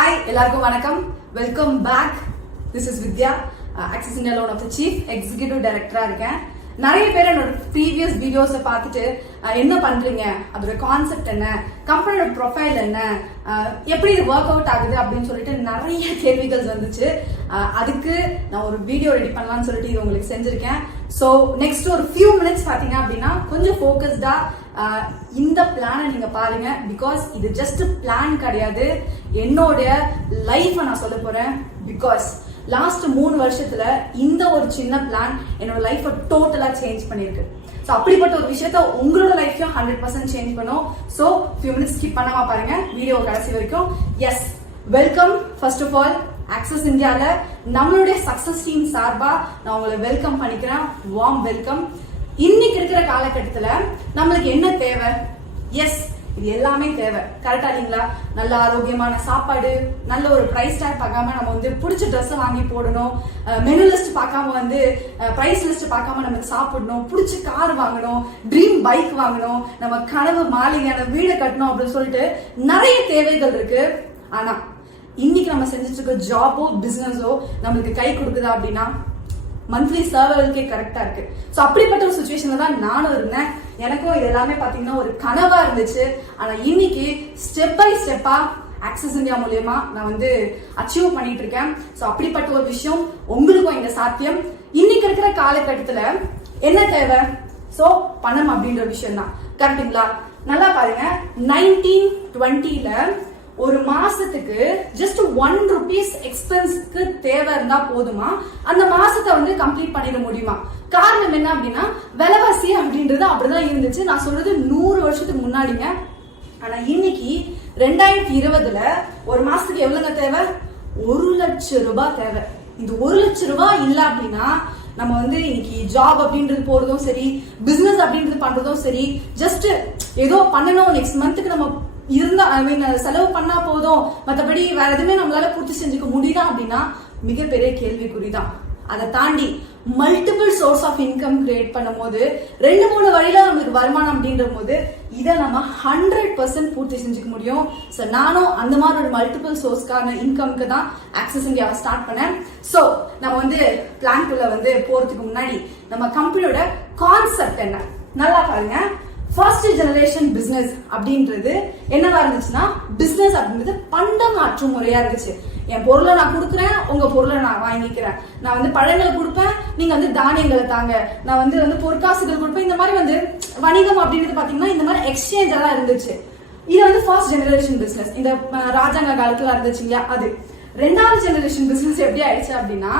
Hi, எல்லாருக்கும் வணக்கம். Welcome back. This is Vidya, Access India Loan of the Chief Executive Director இருக்கேன். நிறைய பேர் என்னோட ப்ரீவியஸ் வீடியோஸை பார்த்துட்டு என்ன பண்றீங்க, அதோட கான்செப்ட் என்ன, கம்பெனியோட ப்ரொஃபைல் என்ன, எப்படி இது ஒர்க் அவுட் ஆகுது அப்படின்னு சொல்லிட்டு நிறைய கேள்விகள் வந்துச்சு. அதுக்கு நான் ஒரு வீடியோ ரெடி பண்ணலாம்னு சொல்லிட்டு இது உங்களுக்கு செஞ்சிருக்கேன். ஸோ நெக்ஸ்ட் ஒரு ஃபியூ மினிட்ஸ் பார்த்தீங்க அப்படின்னா கொஞ்சம் ஃபோக்கஸ்டா இந்த பிளானை நீங்க பாருங்க. பிகாஸ் இது ஜஸ்ட் பிளான் கிடையாது, என்னோட லைஃபை நான் சொல்ல போறேன். பிகாஸ் லாஸ்ட் 3 வருஷத்துல இந்த ஒரு சின்ன பிளான் என்னோட லைஃபை டோட்டலா சேஞ்ச் பண்ணிருக்கு. ஸோ அப்படிப்பட்ட ஒரு விஷயத்த உங்களோட லைஃப்லயும் 100% சேஞ்ச் பண்ணும். ஸோ ஃபியூ மினிட்ஸ் ஸ்கிப் பண்ணாம பாருங்க வீடியோ கடைசி வரைக்கும். Yes, welcome. First of all Axis இந்தியால நம்மளுடைய சக்சஸ் டீம் சார்பா நான் உங்களை வெல்கம் பண்ணிக்கிறேன். Warm welcome. இன்னைக்கு இருக்கிற காலகட்டத்துல நம்மளுக்கு என்ன தேவை? எஸ், இது எல்லாமே தேவை. கரெக்டா இல்லைங்களா? நல்ல ஆரோக்கியமான சாப்பாடு, நல்ல ஒரு பிரைஸ் டேக் பார்க்காம நம்ம வந்து பிடிச்ச ட்ரெஸ் வாங்கி போடணும், மெனு லிஸ்ட் பார்க்காம வந்து பிரைஸ் லிஸ்ட் பார்க்காம நம்ம சாப்பிடணும், பிடிச்ச கார் வாங்கணும், ட்ரீம் பைக் வாங்கணும், நம்ம கனவு மாளிகையான வீடு கட்டணும் அப்படின்னு சொல்லிட்டு நிறைய தேவைகள் இருக்கு. ஆனா இன்னைக்கு நம்ம செஞ்சுட்டு இருக்க ஜாபோ பிசினஸோ நம்மளுக்கு கை கொடுக்குதா அப்படின்னா மந்த்லி சர்வருக்கே கரெக்டா இருக்கு. ஸோ அப்படிப்பட்ட ஒரு சுச்சுவேஷன்ல தான் நானும் இருந்தேன். எனக்கும் இது எல்லாமே பாத்தீங்கன்னா ஒரு கனவா இருந்துச்சு. ஆனா இன்னைக்கு ஸ்டெப் பை ஸ்டெப்பா ஆக்சஸ் இந்தியா மூலியமா நான் வந்து அச்சீவ் பண்ணிட்டு இருக்கேன். ஸோ அப்படிப்பட்ட ஒரு விஷயம் உங்களுக்கும் இங்க சாத்தியம். இன்னைக்கு இருக்கிற காலகட்டத்துல என்ன தேவை? ஸோ பணம் அப்படின்ற விஷயம் தான். கரெக்டுங்களா? நல்லா பாருங்க, 1920ல ஒரு மாசத்துக்கு ஜஸ்ட் 1 rupees எக்ஸ்பென்ஸ்க்கு தேவை இருந்தா போதுமா அந்த மாசத்தை வந்து கம்ப்ளீட் பண்ணிட முடியுமா? காரணம் என்ன அப்படின்னா விலைவாசி அப்படின்றது அப்படிதான் இருந்துச்சு. நான் சொல்றது 100 வருஷத்துக்கு முன்னாடிங்க. ஆனா இன்னைக்கு 2020ல ஒரு மாசத்துக்கு எவ்வளவுங்க தேவை? 1 லட்சம் ரூபாய் தேவை. இந்த 1 லட்சம் ரூபாய் இல்ல அப்படின்னா நம்ம வந்து இன்னைக்கு ஜாப் அப்படின்றது போறதும் சரி, பிசினஸ் அப்படின்றது பண்றதும் சரி, ஜஸ்ட் ஏதோ பண்ணணும், நெக்ஸ்ட் மந்த்துக்கு நம்ம இருந்தா செலவு பண்ணா போதும், மற்றபடி வேற எதுவுமே நம்மளால பூர்த்தி செஞ்சுக்க முடியுதா அப்படின்னா மிகப்பெரிய கேள்விக்குறிதான். அதை தாண்டி multiple source of income create பண்ணும் போது 2-3 வழியில நம்மளுக்கு வருமானம் அப்படின்ற போது இதை நம்ம 100% பூர்த்தி செஞ்சுக்க முடியும். ஸோ நானும் அந்த மாதிரி ஒரு மல்டிபிள் சோர்ஸ்க்கான இன்கம்க்கு தான் ஆக்சஸ் இந்தியாவை ஸ்டார்ட் பண்ணேன். ஸோ நம்ம வந்து பிளான்குள்ள வந்து போறதுக்கு முன்னாடி நம்ம கம்பெனியோட கான்செப்ட் என்ன நல்லா பாருங்க. ஃபர்ஸ்ட் ஜெனரேஷன் பிசினஸ் அப்படின்றது என்னவா இருந்துச்சுன்னா, பிசினஸ் அப்படின்றது பண்ட மாற்று முறையா இருந்துச்சு. என் பொருளை நான் கொடுக்குறேன், உங்க பொருளை நான் வாங்கிக்கிறேன். நான் வந்து பழங்களை கொடுப்பேன், நீங்க வந்து தானியங்களை தாங்க. நான் வந்து பொற்காசுகள் கொடுப்பேன். இந்த மாதிரி வந்து வணிகம் அப்படின்றது பாத்தீங்கன்னா இந்த மாதிரி எக்ஸ்சேஞ்ச் எல்லாம் இருந்துச்சு. இது வந்து ஃபர்ஸ்ட் ஜெனரேஷன் பிசினஸ், இந்த ராஜாங்க காலத்துல இருந்துச்சு இல்லையா அது. 2வது ஜெனரேஷன் பிசினஸ் எப்படி ஆயிடுச்சு அப்படின்னா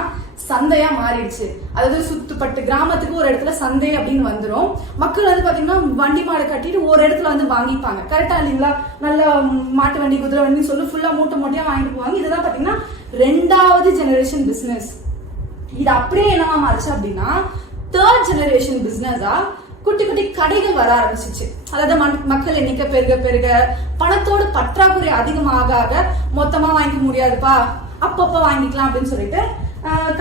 சந்தையா மாறிடுச்சு. அதாவது சுத்துப்பட்டு கிராமத்துக்கு ஒரு இடத்துல சந்தை அப்படின்னு வந்துடும். மக்கள் வந்து பாத்தீங்கன்னா வண்டி மாடு கட்டிட்டு ஒரு இடத்துல வந்து வாங்கிப்பாங்க. கரெக்டா இல்லைங்களா? நல்ல மாட்டு வண்டி, குதிரை வண்டி சொல்லி ஃபுல்லா மூட்டையா வாங்கிட்டு போவாங்க. இதுதான் பாத்தீங்கன்னா 2வது ஜெனரேஷன் பிசினஸ். இது அப்படியே என்னவா மாறிச்சு அப்படின்னா 3rd ஜெனரேஷன் பிசினஸா குட்டி குட்டி கடைகள் வர ஆரம்பிச்சிச்சு. அதாவது மக்கள் எண்ணிக்கை பெருக பெருக பணத்தோட பற்றாக்குறை அதிகமாக மொத்தமா வாங்கிக்க முடியாதுப்பா, அப்பப்ப வாங்கிக்கலாம் அப்படின்னு சொல்லிட்டு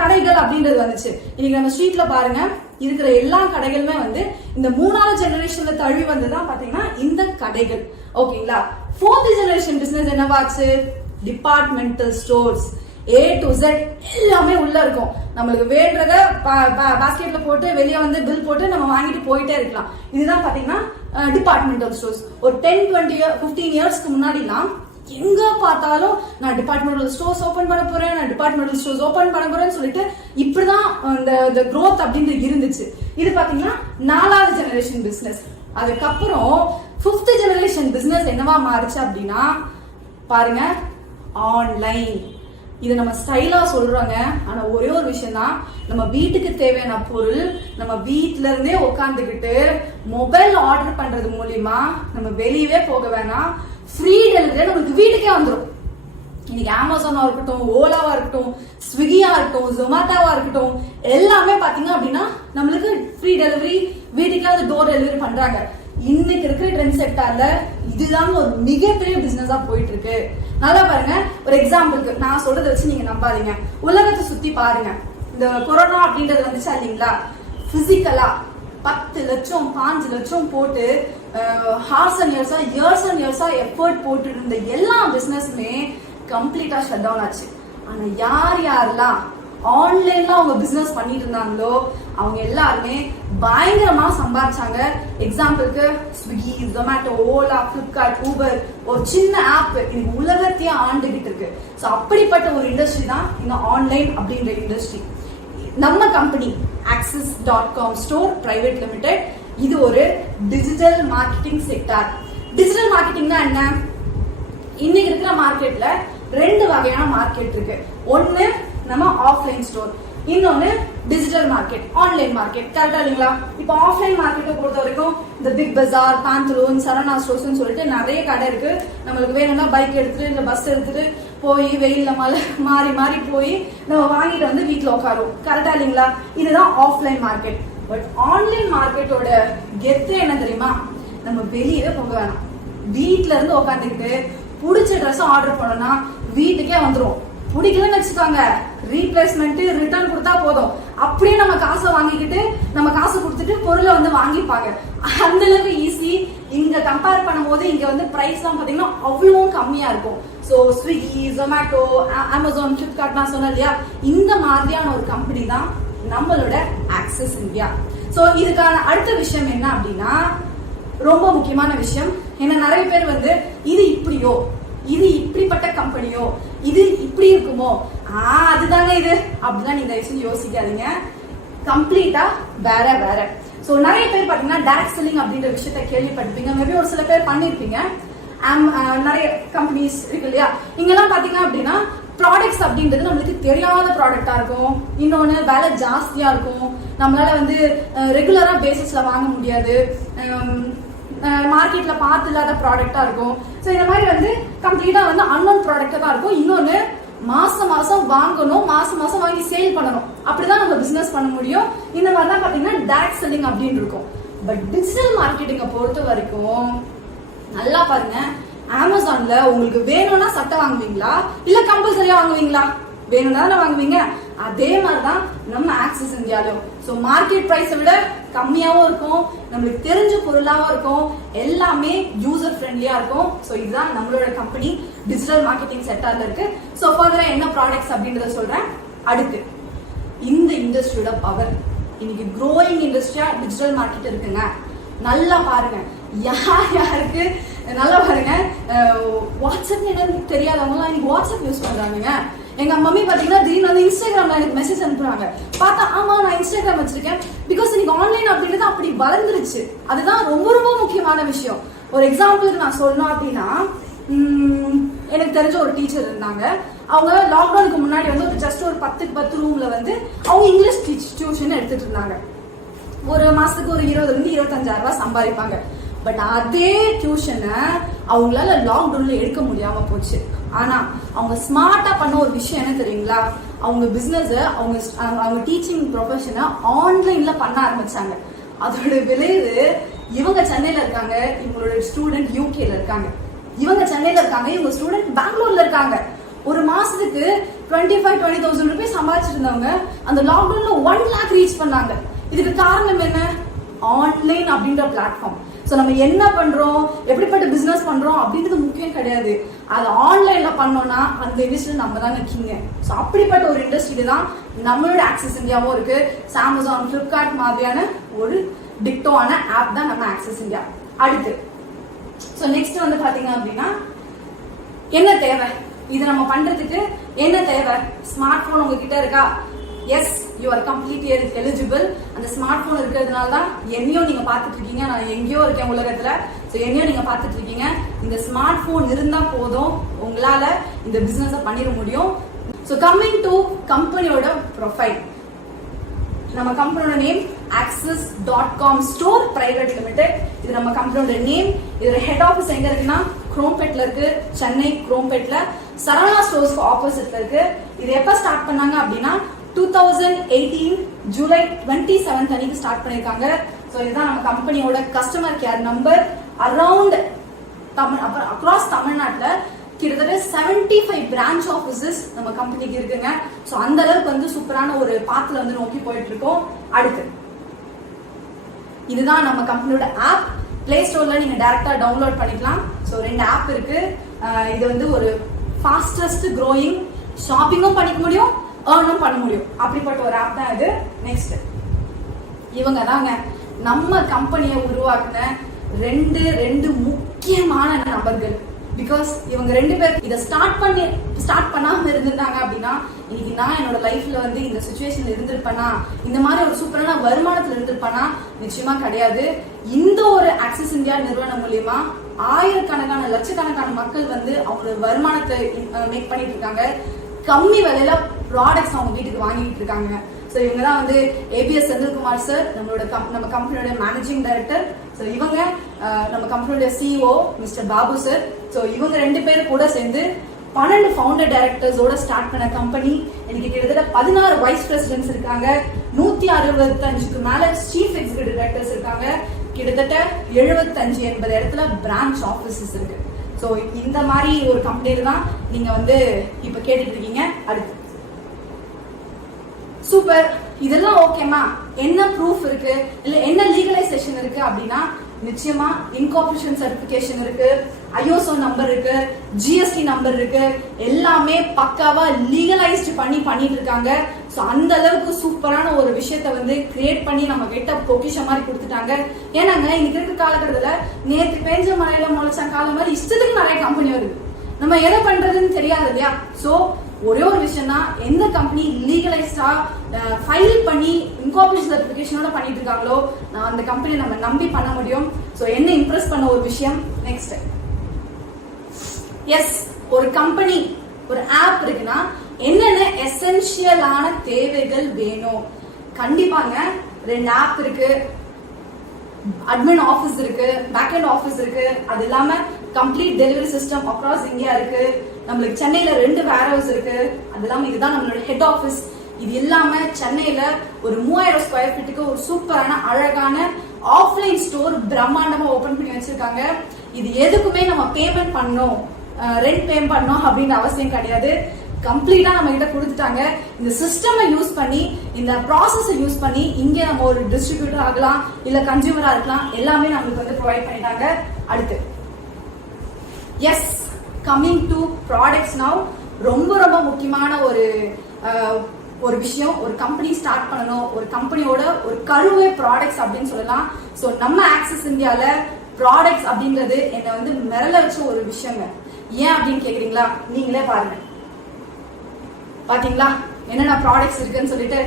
கடைகள் அப்படின்றது வந்துச்சு. இன்னைக்கு நம்ம ஸ்ட்ரீட்ல பாருங்க இருக்கிற எல்லா கடைகளுமே வந்து இந்த 3வது ஜெனரேஷன்ல தழுவி வந்துதான் பாத்தீங்கன்னா இந்த கடைகள். ஓகேங்களா? 4th ஜெனரேஷன் பிசினஸ் என்னவாச்சு? Departmental stores. A to Z எல்லாமே உள்ள இருக்கும். நம்மளுக்கு வேண்டத பாஸ்கெட்ல போட்டு வெளியே வந்து பில் போட்டு நம்ம வாங்கிட்டு போயிட்டே இருக்கலாம். இதுதான் பாத்தீங்கன்னா டிபார்ட்மெண்டல் ஸ்டோர்ஸ். ஒரு 10-15 இயர்ஸ்க்கு முன்னாடிலாம் எங்க பார்த்தாலும் நான் டிபார்ட்மெண்டல் ஸ்டோர்ஸ் ஓபன் பண்ண போறேன், நான் டிபார்ட்மெண்டல் ஸ்டோர்ஸ் ஓபன் பண்ண போறேன்னு சொல்லிட்டு இப்படிதான் இந்த growth அப்படின்றது இருந்துச்சு. இது பாத்தீங்கன்னா 4வது ஜெனரேஷன் பிசினஸ். அதுக்கப்புறம் 5th ஜெனரேஷன் பிசினஸ் என்னவா மாறுச்சு அப்படின்னா பாருங்க, ஆன்லைன். இது நம்ம ஸ்டைலா சொல்றாங்க, ஆனா ஒரே ஒரு விஷயம் தான், நம்ம வீட்டுக்கு தேவையான பொருள் நம்ம வீட்ல இருந்தே உட்காந்துக்கிட்டு மொபைல் ஆர்டர் பண்றது மூலியமா நம்ம வெளியவே போக வேணாம், ஃப்ரீ டெலிவரி நமக்கு வீட்டுக்கே வந்துடும். இன்னைக்கு அமேசானா இருக்கட்டும், ஓலாவா இருக்கட்டும், ஸ்விக்கியா இருக்கட்டும், ஜொமேட்டோவா இருக்கட்டும், எல்லாமே பாத்தீங்க அப்படின்னா நம்மளுக்கு ஃப்ரீ டெலிவரி வீட்டுக்கே வந்து டோர் டெலிவரி பண்றாங்க. இன்னைக்கு இருக்கிற ட்ரெண்ட் செக்டார்ல இதுதான் ஒரு மிகப்பெரிய பிசினஸா போயிட்டு இருக்கு. நல்லா பாருங்க, ஒரு எக்ஸாம்பிளுக்கு நான் சொல்றதை வச்சு நீங்க நம்பாதீங்க, உலகத்தை சுத்தி பாருங்க. இந்த கொரோனா அப்படின்றது வந்துச்சா இல்லைங்களா? பிசிக்கலா 10 லட்சம் 5 லட்சம் போட்டு ஹார்ஸ் அண்ட் இயர்ஸா எஃபர்ட் போட்டு இருந்த எல்லா பிசினஸ்மே கம்ப்ளீட்டா ஷட் டவுன் ஆச்சு. ஆனா யாரெல்லாம் ஆன்லைன்ல அவங்க பிசினஸ் பண்ணிட்டு இருந்தாங்களோ அவங்க எல்லாருமே பயங்கரமா சம்பாதிச்சாங்க. எக்ஸாம்பிளுக்கு Swiggy, Zomato, Ola, Flipkart, Uber ஒரு சின்ன ஆப் இன்னைக்கு உலகத்தையே ஆண்டுகிட்டு இருக்கு. ஸோ அப்படிப்பட்ட ஒரு இண்டஸ்ட்ரி தான் இந்த ஆன்லைன் அப்படின்ற இண்டஸ்ட்ரி. நம்ம company Axis.com store private limited இது ஒரு டிஜிட்டல் மார்க்கெட்டிங் செக்டார். டிஜிட்டல் மார்க்கெட்டிங்னா என்ன? இன்னைக்கு இருக்கிற மார்க்கெட்ல ரெண்டு வகையான மார்க்கெட் இருக்கு. ஒன்னு நம்ம ஆஃப்லைன் ஸ்டோர், இன்னொன்னு டிஜிட்டல் மார்க்கெட், ஆன்லைன் மார்க்கெட். கரெக்டா இல்லைங்களா? இப்போ ஆஃப்லைன் மார்க்கெட்டை பொறுத்த வரைக்கும் இந்த பிக் பஜார், பாந்தலூன், சரவணா ஸ்டோர்ஸ் சொல்லிட்டு நிறைய கடை இருக்கு. நம்மளுக்கு வேணும்னா பைக் எடுத்துட்டு இல்ல பஸ் எடுத்துட்டு போய் வெயில்ல மாறி மாறி போய் நம்ம வாங்கிட்டு வந்து வீட்டுல உட்காருவோம். கரெக்டா இல்லைங்களா? இதுதான் ஆஃப்லைன் மார்க்கெட். பட் ஆன்லைன் மார்க்கெட்டோட கெத்து என்ன தெரியுமா? நம்ம வெளியவே போக வேணாம். வீட்டுல இருந்து உட்காந்துக்கிட்டு பிடிச்ச ட்ரெஸ் ஆர்டர் பண்ணோம்னா வீட்டுக்கே வந்துடும். பிடிக்கலன்னு வச்சுக்கோங்க, ரீப்ளேஸ்மெண்ட் ரிட்டர்ன் கொடுத்தா போதும். அப்படியே நம்ம காசை வாங்கிக்கிட்டு நம்ம காசு கொடுத்துட்டு பொருளை வந்து வாங்கிப்பாங்க. அந்த அளவுக்கு ஈஸி. இங்க கம்பேர் பண்ணும்போது இங்க வந்து பிரைஸ் எல்லாம் பாத்தீங்கன்னா அவ்வளவு கம்மியா இருக்கும். So Swiggy, Zomato, Amazon, Flipkart நான் சொன்னேன் இல்லையா, இந்த மாதிரியான ஒரு கம்பெனி தான் நம்மளோட ஆக்சிஸ் இந்தியா. ஸோ இதுக்கான அடுத்த விஷயம் என்ன அப்படின்னா ரொம்ப முக்கியமான விஷயம். ஏன்னா நிறைய பேர் வந்து இது இப்படியோ, இது இப்படிப்பட்ட கம்பெனியோ, இது இப்படி இருக்குமோ, அதுதாங்க இது அப்படிதான் நீங்க யோசிக்காதீங்க. கம்ப்ளீட்டா வேற வேற. சோ நிறைய பேர் பாத்தீங்கன்னா டைரக்ட் செல்லிங் அப்படின்ற விஷயத்த கேள்விப்பட்டிருப்பீங்க. மேபி ஒரு சில பேர் பண்ணிருப்பீங்க. நிறைய கம்பெனிஸ் இருக்கு இல்லையா, இங்கெல்லாம் பாத்தீங்க அப்படின்னா ப்ராடக்ட்ஸ் அப்படின்றது நம்மளுக்கு தெரியாத ப்ராடக்டா இருக்கும். இன்னொன்னு விலை ஜாஸ்தியா இருக்கும். நம்மளால வந்து ரெகுலரா பேசிஸ்ல வாங்க முடியாது. மார்க்கெட்ல பார்த்து இல்லாத ப்ராடக்டா இருக்கும். ஸோ இந்த மாதிரி வந்து கம்ப்ளீட்டா வந்து அன்னோன் ப்ராடக்டா தான் இருக்கும். இன்னொன்னு மாசம் மாசம் வாங்கணும், மாசம் மாசம் வாங்கி சேல் பண்ணணும். அப்படிதான் நம்ம பிசினஸ் பண்ண முடியும். இந்த மாதிரி தான் பாத்தீங்கன்னா டைரக்ட் செல்லிங் அப்படின்னு இருக்கும். பட் டிஜிட்டல் மார்க்கெட்டிங்கை பொறுத்த வரைக்கும் நல்லா பாருங்க, அமேசான்ல உங்களுக்கு வேணும்னா சட்டை வாங்குவீங்களா இல்ல கம்பல்சரியா வாங்குவீங்களா? வேணும்னா தானே வாங்குவீங்க. அதே மாதிரிதான் நம்ம ஆக்சிஸ் இந்தியாலும். ஸோ மார்க்கெட் பிரைஸை விட கம்மியாவும் இருக்கும், நம்மளுக்கு தெரிஞ்ச பொருளாவும் இருக்கும், எல்லாமே யூசர் ஃப்ரெண்ட்லியா இருக்கும். ஸோ இதுதான் நம்மளோட கம்பெனி டிஜிட்டல் மார்க்கெட்டிங் செக்டார்ல இருக்கு. ஸோ ஃபர்தரா என்ன ப்ராடக்ட்ஸ் அப்படின்றத சொல்றேன். அடுத்து இந்த இண்டஸ்ட்ரியோட பவர், இன்னைக்கு க்ரோயிங் இண்டஸ்ட்ரியா டிஜிட்டல் மார்க்கெட் இருக்குங்க. நல்லா பாருங்க, யாருக்கு நல்லா பாருங்க, வாட்ஸ்அப் என்னன்னு தெரியாதவங்க இன்னைக்கு வாட்ஸ்அப் யூஸ் பண்றாங்க. எங்க மம்மி பாத்தீங்கன்னா திடீர்னு வந்து இன்ஸ்டாகிராம்ல எனக்கு மெசேஜ் அனுப்புறாங்க. பார்த்தா ஆமா நான் இன்ஸ்டாகிராம் வச்சிருக்கேன். பிகாஸ் இன்னைக்கு ஆன்லைன் அப்படின்றது அப்படி வளர்ந்துருச்சு. அதுதான் ரொம்ப ரொம்ப முக்கியமான விஷயம். ஒரு எக்ஸாம்பிளுக்கு நான் சொல்லணும் அப்படின்னா, எனக்கு தெரிஞ்ச ஒரு டீச்சர் இருந்தாங்க. அவங்க லாக்டவுனுக்கு முன்னாடி வந்து ஒரு ஜஸ்ட் ஒரு 10 ரூம்ல வந்து அவங்க இங்கிலீஷ் டியூஷன் எடுத்துட்டு இருந்தாங்க. ஒரு மாசத்துக்கு ஒரு 20,000-25,000 ரூபாய் சம்பாதிப்பாங்க. பட் அதே டியூஷனை அவங்களால லாக்டவுன்ல எடுக்க முடியாம போச்சு. ஆனா அவங்க ஸ்மார்ட்டா பண்ண ஒரு விஷயம் என்ன தெரியுங்களா? அவங்க பிசினஸ், அவங்க டீச்சிங் ப்ரொஃபஷனை ஆன்லைன்ல பண்ண ஆரம்பிச்சாங்க. அதோட விளைவு இவங்க சென்னையில இருக்காங்க, இவங்களோட ஸ்டூடெண்ட் யூகேல இருக்காங்க. இவங்க சென்னையில இருக்காங்க, இவங்க ஸ்டூடெண்ட் பெங்களூர்ல இருக்காங்க. ஒரு மாசத்துக்கு 25,000-20,000 ரூபாய் சம்பாதிச்சிட்டு இருந்தவங்க அந்த லாக்டவுன்ல 1 lakh ரீச் பண்ணாங்க. இதுக்கு காரணம் என்ன? ஆன்லைன் அப்படின்ற பிளாட்ஃபார்ம். சோ நம்ம என்ன பண்றோம், எப்படிப்பட்ட பிசினஸ் பண்றோம் அப்படின்றது முக்கியம் கிடையாது. அது ஆன்லைன்ல பண்ணோம்னா அந்த இண்டஸ்ட்ரி நம்ம தான் நிக்கீங்க. சோ அப்படிப்பட்ட ஒரு இண்டஸ்ட்ரி தான் நம்மளோட ஆக்சிஸ் இந்தியாவும் இருக்கு. அமேசான், பிளிப்கார்ட் மாதிரியான ஒரு டிக்டோவான ஆப் தான் நம்ம ஆக்சிஸ் இந்தியா. அடுத்து சோ நெக்ஸ்ட் வந்து பாத்தீங்க அப்படின்னா என்ன தேவை, இது நம்ம பண்றதுக்கு என்ன தேவை? ஸ்மார்ட் போன் உங்ககிட்ட இருக்கா? Yes, you are completely eligible. அந்த ஸ்மார்ட் போன் இருக்கிறதுனால தான் என்னையும் நீங்க பாத்துட்டு இருக்கீங்க. நான் எங்கேயோ இருக்கேன் உலகத்துல. சோ என்னையும் நீங்க பாத்துட்டு இருக்கீங்க. இந்த ஸ்மார்ட் போன் இருந்தா போதும், உங்களால இந்த பிசினஸ் பண்ணிட முடியும். சோ கம்மிங் டு கம்பெனியோட ப்ரொஃபைல், நம்ம கம்பெனியோட name Axis.com store private limited. இது நம்ம கம்பெனியோட நேம். இதோட ஹெட் ஆபீஸ் எங்க இருக்குன்னா குரோம்பேட்ல இருக்கு, சென்னை குரோம்பேட்ல. சரவணா ஸ்டோர்ஸ்க்கு ஆப்போசிட்ல இருக்கு. இது எப்ப ஸ்டார்ட் பண்ணாங்க அப்படின்னா 2018 ஜூலை 27 அன்னைக்கு ஸ்டார்ட் பண்ணிருக்காங்க. சோ இதுதான் நம்ம கம்பெனியோட customer care number. Around across தமிழ்நாட்டுல கிட்டத்தட்ட 75 பிரான்ச் ஆபீசஸ் நம்ம கம்பெனிக்கு இருக்குங்க. சோ அந்த அளவுக்கு வந்து சூப்பரான ஒரு பாத்துல வந்து நோக்கி போயிட்டு இருக்கோம். அடுத்து இதுதான் நம்ம கம்பெனியோட ஆப். பிளே ஸ்டோர்ல நீங்க டைரக்டா டவுன்லோட் பண்ணிக்கலாம். சோ 2 ஆப் இருக்கு. இது வந்து ஒரு ஃபாஸ்டஸ்ட் க்ரோயிங், ஷாப்பிங்கும் பண்ணிக்க முடியும், ஏர்னும் பண்ண முடியும். அப்படிப்பட்ட ஒரு ஆப் தான் இது. நெக்ஸ்ட் இவங்க தாங்க நம்ம கம்பெனியை உருவாக்குன ரெண்டு முக்கியமான நபர்கள். பிகாஸ் இவங்க 2 பேர் இதை ஸ்டார்ட் பண்ணாம இருந்திருந்தாங்க அப்படின்னா இன்னைக்கு நான் என்னோட லைஃப்ல வந்து இந்த சிச்சுவேஷன்ல இருந்திருப்பேனா, இந்த மாதிரி ஒரு சூப்பரான வருமானத்துல இருந்திருப்பேனா? நிச்சயமா கிடையாது. இந்த ஒரு ஆக்சிஸ் இந்தியா நிறுவனம் மூலியமா ஆயிரக்கணக்கான லட்சக்கணக்கான மக்கள் வந்து அவங்களோட வருமானத்தை மேக் பண்ணிட்டு இருக்காங்க. கம்மி விலையில ப்ராடக்ட்ஸ் அவங்க வீட்டுக்கு வாங்கிட்டு இருக்காங்க. ஸோ இவங்க தான் வந்து ஏபிஎஸ் செந்தில்குமார் சார், நம்ம கம்பெனியோட மேனேஜிங் டைரக்டர். ஸோ இவங்க நம்ம கம்பெனியோட CEO mister Babu sir. So இவங்க 2 பேரும் கூட சேர்ந்து 12 ஃபவுண்டர் டைரக்டர்ஸோட ஸ்டார்ட் பண்ண கம்பெனி. எனக்கு கிட்டத்தட்ட 16 வைஸ் பிரசிடென்ட்ஸ் இருக்காங்க, 165க்கு மேல சீஃப் எக்ஸிகியூட்டிவ் டைரக்டர்ஸ் இருக்காங்க, கிட்டத்தட்ட 75-80 இடத்துல பிரான்ச் ஆபீசஸ் இருக்கு. ஸோ இந்த மாதிரி ஒரு கம்பெனியில தான் நீங்க வந்து இப்ப கேட்டுட்டு இருக்கீங்க. அடுத்து சூப்பர், இதெல்லாம் ஓகேமா, என்ன ப்ரூஃப் இருக்கு, இல்ல என்ன லீகலைசேஷன் இருக்கு அப்படின்னா நிச்சயமா இன்கார்பரேஷன் சர்டிபிகேஷன் இருக்கு, ஐஓஎஸ்ஓ நம்பர் இருக்கு, ஜிஎஸ்டி நம்பர் இருக்கு, எல்லாமே பக்காவா லீகலைஸ்ட் பண்ணிட்டு இருக்காங்க. சோ அந்த அளவுக்கு சூப்பரான ஒரு விஷயத்த வந்து கிரியேட் பண்ணி நம்ம கிட்ட பொக்கிஷம் மாதிரி கொடுத்துட்டாங்க. ஏன்னாங்க இன்னைக்கு இருக்க காலகட்டத்துல நேற்று பெஞ்ச மழையில முளைச்ச காலம் மாதிரி இஷ்டத்துக்கு நிறைய கம்பெனி வருது, நம்ம எதை பண்றதுன்னு தெரியாது இல்லையா? சோ ஒரே ஒரு விஷயம் தான், எந்த கம்பெனி லீகலைஸ்டா ஃபைல் பண்ணி இன்கார்பரேஷன் சர்டிபிகேஷனோட பண்ணிட்டு இருக்காங்களோ அந்த கம்பெனி நம்ம நம்பி பண்ண முடியும். சோ என்ன இம்ப்ரெஸ் பண்ண ஒரு விஷயம். நெக்ஸ்ட் எஸ், ஒரு கம்பெனி ஒரு ஆப் இருக்குன்னா என்னென்ன எசென்ஷியலான தேவைகள் வேணும்? கண்டிப்பாங்க 2 ஆப் இருக்கு, அட்மின் ஆபீஸ் இருக்கு, பேக் எண்ட் ஆபீஸ் இருக்கு, அது இல்லாம complete delivery system across India இருக்கு, நம்மளுக்கு சென்னையில 2 வேர் ஹவுஸ் இருக்கு, அது இல்லாம இதுதான் நம்மளோட ஹெட் ஆபீஸ். இது இல்லாம சென்னையில ஒரு 3000 ஸ்கொயர் ஃபீட்டுக்கு ஒரு சூப்பரான அழகான ஆஃப்லைன் ஸ்டோர் பிரம்மாண்டமா ஓபன் பண்ணி வச்சிருக்காங்க. இது எதுக்குமே நம்ம பேமெண்ட் பண்ணணும், ரெண்ட் பே பண்ணணும் அப்படின்னு அவசியம் கிடையாது. கம்ப்ளீட்டா நம்ம கிட்ட கொடுத்துட்டாங்க. இந்த சிஸ்டமை யூஸ் பண்ணி, இந்த ப்ராசஸை யூஸ் பண்ணி இங்க நம்ம ஒரு டிஸ்ட்ரிபியூட்டர் ஆகலாம், இல்ல கன்சியூமரா இருக்கலாம், எல்லாமே நம்மளுக்கு வந்து ப்ரொவைட் பண்ணிட்டாங்க. அடுத்து yes, coming to products now. ரொம்ப ரொம்ப முக்கியமான ஒரு விஷயம், ஒரு கம்பெனி ஸ்டார்ட் பண்ணணும், ஒரு கம்பெனியோட ஒரு கருவே ப்ராடக்ட்ஸ் அப்படின்னு சொல்லலாம். ஸோ நம்ம ஆக்சிஸ் இந்தியால ப்ராடக்ட்ஸ் அப்படின்றது என்னை வந்து மிரள வச்ச ஒரு விஷயங்க. ஏன் அப்படின்னு கேக்குறீங்களா? நீங்களே பாருங்க. பாத்தீங்களா என்னென்ன ப்ராடக்ட்ஸ் இருக்குன்னு சொல்லிட்டு,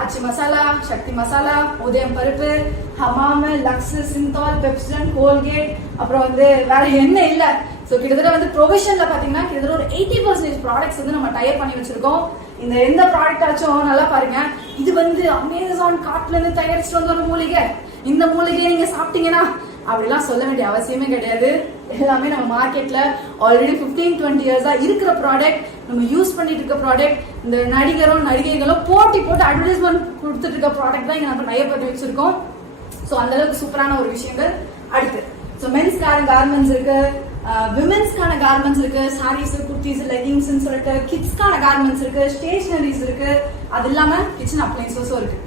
ஆச்சி மசாலா, சக்தி மசாலா, உதயம் பருப்பு, ஹமாம், லக்ஸ், சிந்தால், பெப்சன், கோல்கேட், அப்புறம் வந்து வேற என்ன இல்ல. சோ கிட்டத்தட்ட வந்து ப்ரொவிஷன்ல பாத்தீங்கன்னா கிட்டத்தட்ட ஒரு 80% ப்ராடக்ட்ஸ் வந்து நம்ம டைப் பண்ணி வச்சிருக்கோம். இந்த எந்த ப்ராடக்ட் ஆச்சும் நல்லா பாருங்க, இது வந்து அமேசான் கார்ட்ல இருந்து தயாரிச்சுட்டு வந்த ஒரு மூலிகை, இந்த மூலிகையை நீங்க சாப்பிட்டீங்கன்னா அப்படிலாம் சொல்ல வேண்டிய அவசியமே கிடையாது. எல்லாமே நம்ம மார்க்கெட்ல ஆல்ரெடி 15-20 இயர்ஸா இருக்கிற ப்ராடக்ட், நம்ம யூஸ் பண்ணிட்டு இருக்க ப்ராடக்ட். இந்த நடிகைகளும் போட்டு அட்வர்டைஸ்மெண்ட் கொடுத்துட்டு இருக்க ப்ராடக்ட் தான் இங்க நம்ம நிறைய பண்ணி வச்சிருக்கோம். சோ அந்த அளவுக்கு சூப்பரான ஒரு விஷயங்கள். அடுத்து சோ மென்ஸ்கான கார்மெண்ட்ஸ் இருக்கு, விமென்ஸ்கான கார்மெண்ட்ஸ் இருக்கு, சாரீஸ், குர்த்திஸ், லெகிங்ஸ் சொல்லிட்டு, கிட்ஸ்கான கார்மெண்ட்ஸ் இருக்கு, ஸ்டேஷனரிஸ் இருக்கு, அது இல்லாம கிச்சன் அப்ளைன்சஸும் இருக்கு.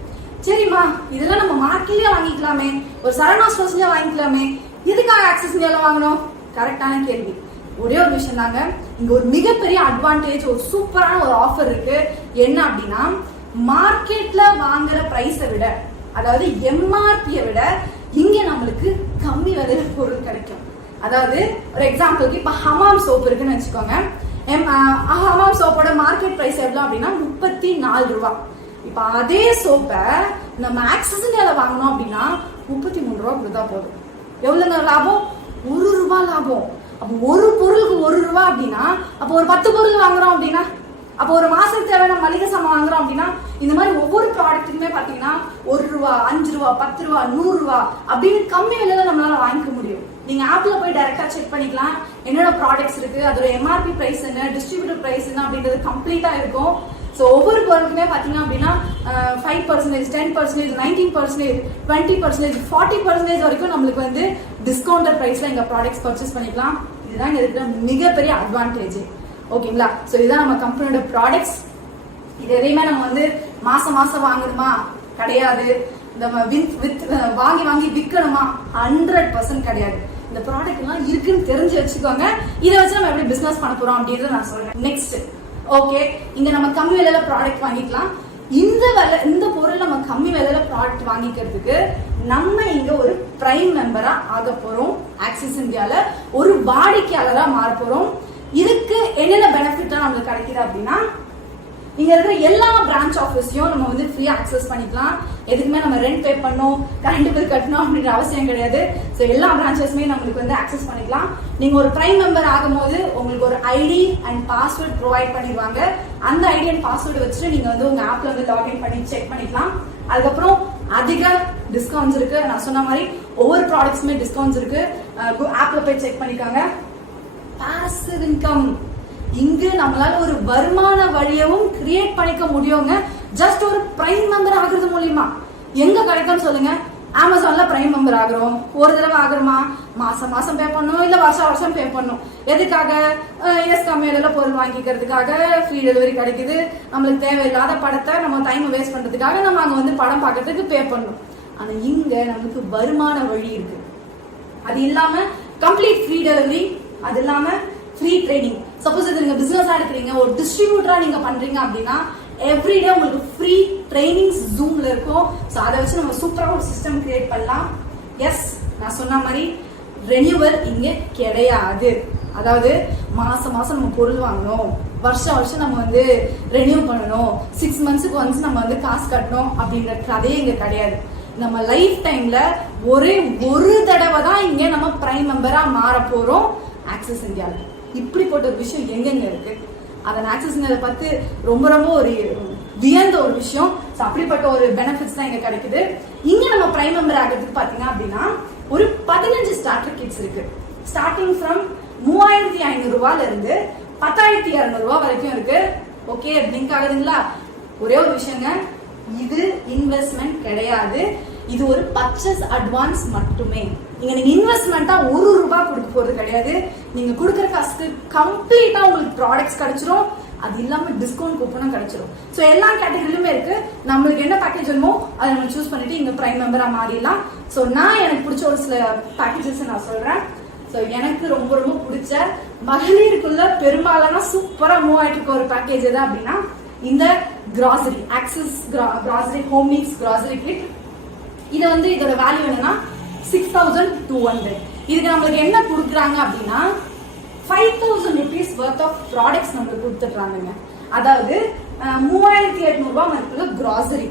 சரிம்மா, இதெல்லாம் நம்ம மார்க்கெட்லயே வாங்கிக்கலாமே, ஒரு சரவணா ஸ்டோர்ஸ்லயே வாங்கிக்கலாமே, எதுக்காக ஆக்சிஸ் இந்தியால வாங்கணும்? கரெக்டான கேள்வி. ஒரே ஒரு விஷயம் தாங்க, இங்க ஒரு மிகப்பெரிய அட்வான்டேஜ், ஒரு சூப்பரான ஒரு ஆஃபர் இருக்கு. என்ன அப்படின்னா, மார்க்கெட்ல வாங்குற பிரைஸை விட, அதாவது எம்ஆர்பியை விட இங்க நம்மளுக்கு கம்மி விலையில பொருள் கிடைக்கும். அதாவது ஒரு எக்ஸாம்பிளுக்கு இப்ப ஹமாம் சோப் இருக்குன்னு வச்சுக்கோங்க. ஹமாம் சோப்போட மார்க்கெட் பிரைஸ் எவ்வளவு அப்படின்னா 34 ரூபாய். இப்ப அதே சோப்பை நம்ம ஆக்சிஸ் இந்தியால வாங்கணும் அப்படின்னா 33 ரூபாய் கொடுத்தா போதும். எவ்வளவு லாபம்? 1 ரூபாய் லாபம். அப்ப ஒரு பொருளுக்கு 1 ரூபாய் அப்படின்னா, அப்ப ஒரு 10 பொருள் வாங்குறோம் அப்படின்னா, அப்போ ஒரு மாசத்துக்கு தேவையான மளிகை சாமான் வாங்குறோம் அப்படின்னா, இந்த மாதிரி ஒவ்வொரு ப்ராடக்ட்டுக்குமே பாத்தீங்கன்னா 1 ரூபாய், 5 ரூபாய், 10 ரூபாய், 100 ரூபாய் அப்படின்னு கம்மி விலையில நம்மளால வாங்கிக்க முடியும். நீங்க ஆப்ல போய் டைரக்டா செக் பண்ணிக்கலாம் என்னென்ன ப்ராடக்ட்ஸ் இருக்கு, அதோட எம்ஆர்பி பிரைஸ் என்ன, டிஸ்ட்ரிபியூட்டர் பிரைஸ் என்ன அப்படின்றது கம்ப்ளீட்டா இருக்கும். ஸோ ஒவ்வொரு பொருளுக்குமே பாத்தீங்க அப்படின்னா 5%, 10%, 19%, 20%, 40% வரைக்கும் நம்மளுக்கு வந்து டிஸ்கவுண்டட் பிரைஸ்ல எங்க ப்ராடக்ட்ஸ் பர்ச்சேஸ் பண்ணிக்கலாம். இதுதான் இருக்கிற மிகப்பெரிய அட்வான்டேஜ். ஓகேங்களா? ஸோ இதுதான் நம்ம கம்பெனியோட ப்ராடக்ட்ஸ். இது எதையுமே நம்ம வந்து மாசம் மாசம் வாங்கணுமா? கிடையாது. நம்ம வாங்கி விற்கணுமா? 100% கிடையாது. இந்த ப்ராடக்ட் எல்லாம் இருக்குன்னு தெரிஞ்சு வச்சுக்கோங்க. இதை வச்சு நம்ம எப்படி பிசினஸ் பண்ண போறோம் அப்படின்றத நான் சொல்றேன். நெக்ஸ்ட், ஓகே, இங்க நம்ம கம்மி விலையில ப்ராடக்ட் வாங்கிக்கலாம். இந்த பொருள் நம்ம கம்மி விலையில ப்ராடக்ட் வாங்கிக்கிறதுக்கு நம்ம இங்க ஒரு பிரைம் மெம்பரா ஆக போறோம். ஆக்சிஸ் இந்தியால ஒரு வாடிக்கையாளரா மாற போறோம். இதுக்கு என்னென்ன பெனிஃபிட்டா நம்மளுக்கு கிடைக்குது அப்படின்னா, இங்க இருக்கிற எல்லா பிரான்ச் ஆஃபீஸையும் நம்ம வந்து ஃப்ரீயா அக்சஸ் பண்ணிக்கலாம். எதுக்குமே நம்ம ரெண்ட் பே பண்ணணும், கரண்ட் பில் கட்டணும் அப்படின்ற அவசியம் கிடையாது. ஸோ எல்லா பிரான்ச்சஸுமே நம்மளுக்கு வந்து அக்சஸ் பண்ணிக்கலாம். நீங்க ஒரு பிரைம் மெம்பர் ஆகும்போது உங்களுக்கு ஒரு ஐடி அண்ட் பாஸ்வேர்ட் ப்ரொவைட் பண்ணிடுவாங்க. அந்த ஐடி அண்ட் பாஸ்வேர்டு வச்சுட்டு நீங்க வந்து உங்க ஆப்ல வந்து லாகின் பண்ணி செக் பண்ணிக்கலாம். அதுக்கப்புறம் அதிக டிஸ்கவுண்ட்ஸ் இருக்கு. நான் சொன்ன மாதிரி ஒவ்வொரு ப்ராடக்ட்ஸுமே டிஸ்கவுண்ட்ஸ் இருக்கு. ஆப்ல போய் செக் பண்ணிக்காங்க. பாசிவ் இன்கம், இங்கு நம்மளால ஒரு வருமான வழியவும் கிரியேட் பண்ணிக்க முடியுங்க. ஜஸ்ட் ஒரு பிரைம் மெம்பர் ஆகுறது மூலியமா. எங்க கிடைக்கும்னு சொல்லுங்க? அமேசான்ல பிரைம் மெம்பர் ஆகுறோம். ஒரு தடவை ஆகுறோமா? மாசம் மாசம் பே பண்ணணும், இல்ல வருஷம் வருஷம் பே பண்ணணும். எதுக்காக? கம்மி விலையில பொருள் வாங்கிக்கிறதுக்காக, ஃப்ரீ டெலிவரி கிடைக்குது. நம்மளுக்கு தேவையில்லாத படத்தை நம்ம டைம் வேஸ்ட் பண்றதுக்காக நம்ம அங்க வந்து படம் பார்க்கறதுக்கு பே பண்ணணும். ஆனா இங்க நமக்கு வருமான வழி இருக்கு. அது இல்லாம கம்ப்ளீட் ஃப்ரீ டெலிவரி, அது இல்லாம ஃப்ரீ ட்ரைனிங். சப்போஸ் இது நீங்க பிசினஸா எடுக்கிறீங்க, ஒரு டிஸ்ட்ரிபியூட்டரா நீங்க பண்றீங்க அப்படின்னா எவ்ரிடே உங்களுக்கு ஃப்ரீ ட்ரைனிங்ஸ் ஜூம்ல இருக்கும். ஸோ அதை வச்சு நம்ம சூப்பரா ஒரு சிஸ்டம் கிரியேட் பண்ணலாம். எஸ், நான் சொன்ன மாதிரி ரெனியூவல் இங்க கிடையாது. அதாவது மாசம் மாசம் நம்ம பொருள் வாங்கணும், வருஷம் வருஷம் நம்ம வந்து ரெனியூ பண்ணணும், 6 மந்த்ஸுக்கு ஒன்ஸ் நம்ம வந்து காசு கட்டணும் அப்படின்ற கதையே இங்க கிடையாது. நம்ம லைஃப் டைம்ல ஒரே ஒரு தடவை தான் இங்க நம்ம பிரைம் மெம்பரா மாற போறோம் ஆக்சிஸ் இந்தியாவில். இப்படிப்பட்ட ஒரு விஷயம் எங்கெங்க இருக்கு? அதன் ஆக்சிஸ் இந்தியாவை பார்த்து ரொம்ப ரொம்ப ஒரு வியந்த ஒரு விஷயம். அப்படிப்பட்ட ஒரு பெனிஃபிட்ஸ் தான் இங்க கிடைக்குது. இங்க நம்ம பிரைம் மெம்பர் ஆகிறதுக்கு பாத்தீங்க அப்படின்னா ஒரு 15 ஸ்டார்டர் கிட்ஸ் இருக்கு. ஸ்டார்டிங் ஃப்ரம் 3500 ரூபாயில இருந்து 10,200 ரூபாய் வரைக்கும் இருக்கு. ஓகே, பிளிங்க் ஆகுதுங்களா? ஒரே ஒரு விஷயங்க, இது இன்வெஸ்ட்மெண்ட் கிடையாது. இது ஒரு பர்ச்சேஸ் அட்வான்ஸ் மட்டுமே. நீங்க இன்வெஸ்ட்மெண்டா 1 ரூபாய் கொடுக்க போறது கிடையாது. நீங்க கொடுக்குற காசுக்கு கம்ப்ளீட்டா உங்களுக்கு ப்ராடக்ட்ஸ் கிடைச்சிரும். அது இல்லாம டிஸ்கவுண்ட் கூப்பனும் கிடைச்சிரும். சோ எல்லா கேட்டகரியிலுமே இருக்கு. நம்மளுக்கு என்ன பேக்கேஜ் வேணுமோ அதை நம்ம சூஸ் பண்ணிட்டு இங்க பிரைம் மெம்பரா மாறிடலாம். சோ நான் எனக்கு பிடிச்ச ஒரு சில பேக்கேஜஸ் நான் சொல்றேன். சோ எனக்கு ரொம்ப ரொம்ப பிடிச்ச மகளிருக்குள்ள பெரும்பாலான சூப்பரா மூவ் ஆயிட்டு இருக்க ஒரு பேக்கேஜ் எது அப்படின்னா இந்த grocery, Axis grocery home needs grocery kit. இது வந்து இதோட வேல்யூ என்னன்னா 6,200. இதுக்கு நம்மளுக்கு என்ன கொடுக்குறாங்க அப்படின்னா 5,000 rupees worth of products நம்மளுக்கு கொடுத்துட்றாங்க. அதாவது 3,800 ரூபாய் மதிப்புள்ள கிராசரி.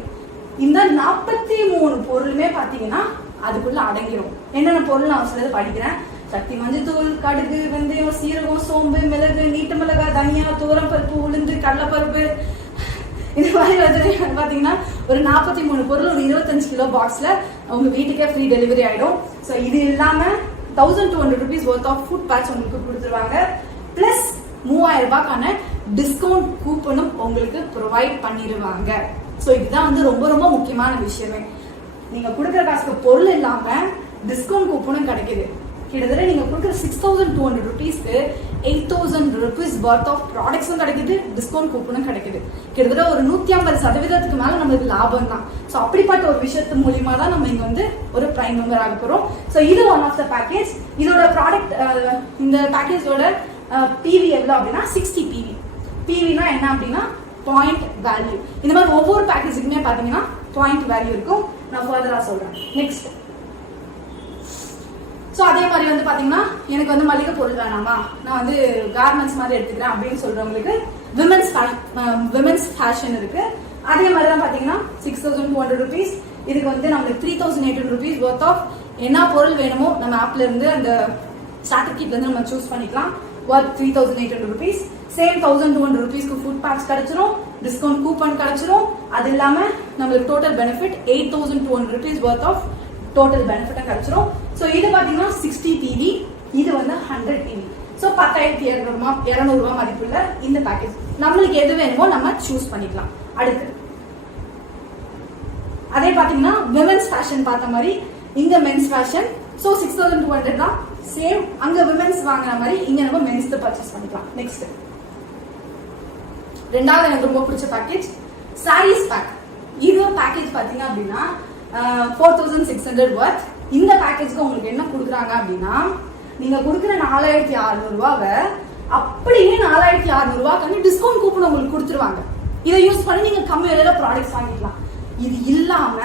இந்த 43 பொருளுமே பாத்தீங்கன்னா அதுக்குள்ள அடங்கிடும். என்னென்ன பொருள் நான் சிலது படிக்கிறேன். சக்தி மஞ்சத்தூள், கடுகு, வெந்தயம், சீரகம், சோம்பு, மிளகு, நீட்டு மிளகாய், தனியா, துவரம் பருப்பு, உளுந்து, கடலைப்பருப்பு, இந்த மாதிரி பாத்தீங்கன்னா ஒரு 43 பொருள் ஒரு 25 கிலோ பாக்ஸ்ல உங்க வீட்டுக்கே ஃப்ரீ டெலிவரி ஆயிடும். சோ இது இல்லாம 1,200 rupees worth of food patch உங்களுக்கு கொடுத்துருவாங்க. பிளஸ் 3000 ரூபாய்க்கான டிஸ்கவுண்ட் கூப்பனும் உங்களுக்கு ப்ரொவைட் பண்ணிடுவாங்க. சோ இதுதான் வந்து ரொம்ப ரொம்ப முக்கியமான விஷயமே. நீங்க கொடுக்குற காசுக்கு பொருள் இல்லாம டிஸ்கவுண்ட் கூப்பனும் கிடைக்குது. கிட்டத்தட்ட நீங்க கொடுக்குற 6,200 rupeesக்கு 8,000 rupees worth of ப்ராடக்ட்ஸும் கிடைக்குது, டிஸ்கவுண்ட் கூப்பனும் கிடைக்குது. கிட்டத்தட்ட ஒரு 150% மேல நம்மளுக்கு லாபம் தான். ஸோ அப்படிப்பட்ட ஒரு விஷயத்து மூலியமா தான் நம்ம இங்க வந்து ஒரு பிரைம் மெம்பர் ஆக போறோம். ஸோ இது ஒன் ஆஃப் த பேக்கேஜ். இதோட ப்ராடக்ட், இந்த பேக்கேஜோட பிவி எவ்வளவு அப்படின்னா 60 பிவி. பிவினா என்ன அப்படின்னா பாயிண்ட் வேல்யூ. இந்த மாதிரி ஒவ்வொரு பேக்கேஜுக்குமே பாத்தீங்கன்னா பாயிண்ட் வேல்யூ இருக்கும். நான் ஃபர்தரா சொல்றேன். நெக்ஸ்ட், ஸோ அதே மாதிரி வந்து பாத்தீங்கன்னா எனக்கு வந்து மளிகை பொருள் வேணாமா, நான் வந்து கார்மெண்ட்ஸ் மாதிரி எடுத்துக்கிறேன் அப்படின்னு சொல்றவங்களுக்கு விமென்ஸ் ஃபேஷன் இருக்கு. அதே மாதிரி தான் பாத்தீங்கன்னா 6,200 rupees. இதுக்கு வந்து நம்மளுக்கு 3,800 rupees worth of என்ன பொருள் வேணுமோ நம்ம ஆப்ல இருந்து அந்த ஸ்டார்டர் கிட்ல இருந்து நம்ம சூஸ் பண்ணிக்கலாம். worth 3,800 rupees. சேம் 1,200 rupeesக்கு ஃபுட் பேக்ஸ் கிடைச்சிரும், டிஸ்கவுண்ட் கூப்பன் கிடைச்சிரும். அது இல்லாம நம்மளுக்கு total benefit 8,200 rupees worth of total benefit கிடைச்சிரும். சோ இது பாத்தீங்கன்னா 60 டிவி, இது வந்து 100 டிவி. சோ 10,200 ரூபாய் மதிப்புள்ள இந்த பேக்கேஜ். நம்மளுக்கு எது வேணுமோ நம்ம சூஸ் பண்ணிக்கலாம். அடுத்து அதே பாத்தீங்கன்னா விமென்ஸ் ஃபேஷன் பார்த்த மாதிரி இங்க மென்ஸ் ஃபேஷன். சோ 6,200 தான். சேம் அங்க விமென்ஸ் வாங்குற மாதிரி இங்க நம்ம மென்ஸ் பர்ச்சேஸ் பண்ணிக்கலாம். நெக்ஸ்ட், ரெண்டாவது எனக்கு ரொம்ப பிடிச்ச பேக்கேஜ் சாரீஸ் பேக். இது பேக்கேஜ் பாத்தீங்க அப்படின்னா 4,600 worth. இந்த பேக்கேஜ்க்கு உங்களுக்கு என்ன கொடுக்குறாங்க அப்படின்னா நீங்க கொடுக்குற 4600 ரூபாவை அப்படியே 4600 ரூபாய்க்கு டிஸ்கவுண்ட் கூப்பன் உங்களுக்கு கொடுத்துருவாங்க. இதை யூஸ் பண்ணி நீங்க கம்மி விலையில ப்ராடக்ட்ஸ் வாங்கிக்கலாம். இது இல்லாம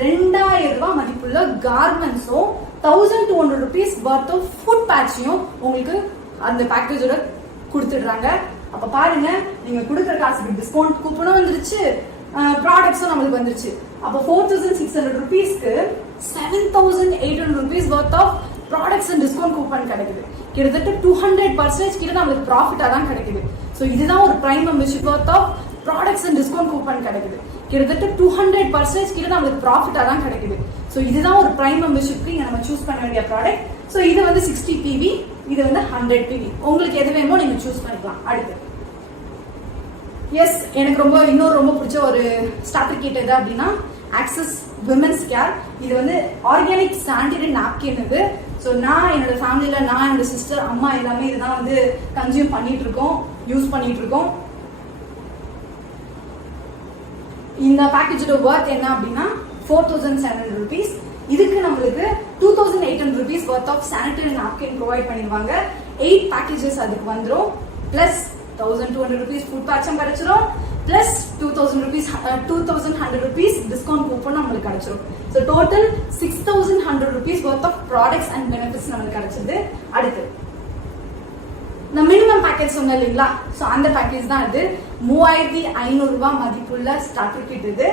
2000 ரூபாய் மதிப்புள்ள கார்மெண்ட்ஸும் 1200 rupees worth of ஃபுட் பேட்சையும் உங்களுக்கு அந்த பேக்கேஜோட கொடுத்துடுறாங்க. அப்ப பாருங்க, நீங்க கொடுக்குற காசுக்கு டிஸ்கவுண்ட் கூப்பனும் வந்துருச்சு, ப்ராடக்ட்ஸும் நம்மளுக்கு வந்துருச்சு. அப்ப 4600 rupeesக்கு 7800 rupees worth of products and discount coupon கிடைக்குது. கிட்டத்தட்ட 200% கிட்ட நம்மளுக்கு ப்ராஃபிட்டா தான் கிடைக்குது. ஸோ இதுதான் ஒரு prime membership worth of products and discount coupon கிடைக்குது. கிட்டத்தட்ட 200% கிட்ட நம்மளுக்கு ப்ராஃபிட்டா தான் கிடைக்குது. ஸோ இதுதான் ஒரு பிரைம் மெம்பர்ஷிப்க்கு இங்க நம்ம சூஸ் பண்ண வேண்டிய ப்ராடக்ட். ஸோ இது வந்து 60 PV, இது வந்து 100 PV. உங்களுக்கு எது வேணுமோ நீங்க சூஸ் பண்ணிக்கலாம். அடுத்து எஸ், எனக்கு இன்னொரு ரொம்ப பிடிச்ச ஒரு ஸ்டார்டர் கிட் எது அப்படின்னா ஆக்சஸ் விமென்ஸ் கேர். இது வந்து ஆர்கானிக் சானிடரி நாப்கின் இது. ஸோ நான் என்னோட ஃபேமிலியில நான் என்னோட சிஸ்டர் அம்மா எல்லாமே இதுதான் வந்து கன்சியூம் பண்ணிட்டு இருக்கோம், யூஸ் பண்ணிட்டு இருக்கோம். இந்த பேக்கேஜோட ஒர்த் என்ன அப்படின்னா 4700 rupees. இதுக்கு நம்மளுக்கு 2800 rupees worth of sanitary napkin provide பண்ணிடுவாங்க. 8 பேக்கேஜஸ் அதுக்கு வந்துடும். பிளஸ் 1200 rupees ஃபுட் பேட்சும் கிடைச்சிடும். பிளஸ் 2100 rupees டிஸ்கவுண்ட் கூப்பன் நம்மளுக்கு கிடைச்சிடும். So total 6100 rupees worth of products and benefits நம்மளுக்கு கிடைச்சது. அடுத்து நான் மினிமம் பேக்கேஜ் சொன்னேன் இல்லைங்களா, ஸோ அந்த பேக்கேஜ் தான் இது. 3500 ரூபாய் மதிப்புள்ள ஸ்டார்டர் கிட் இது.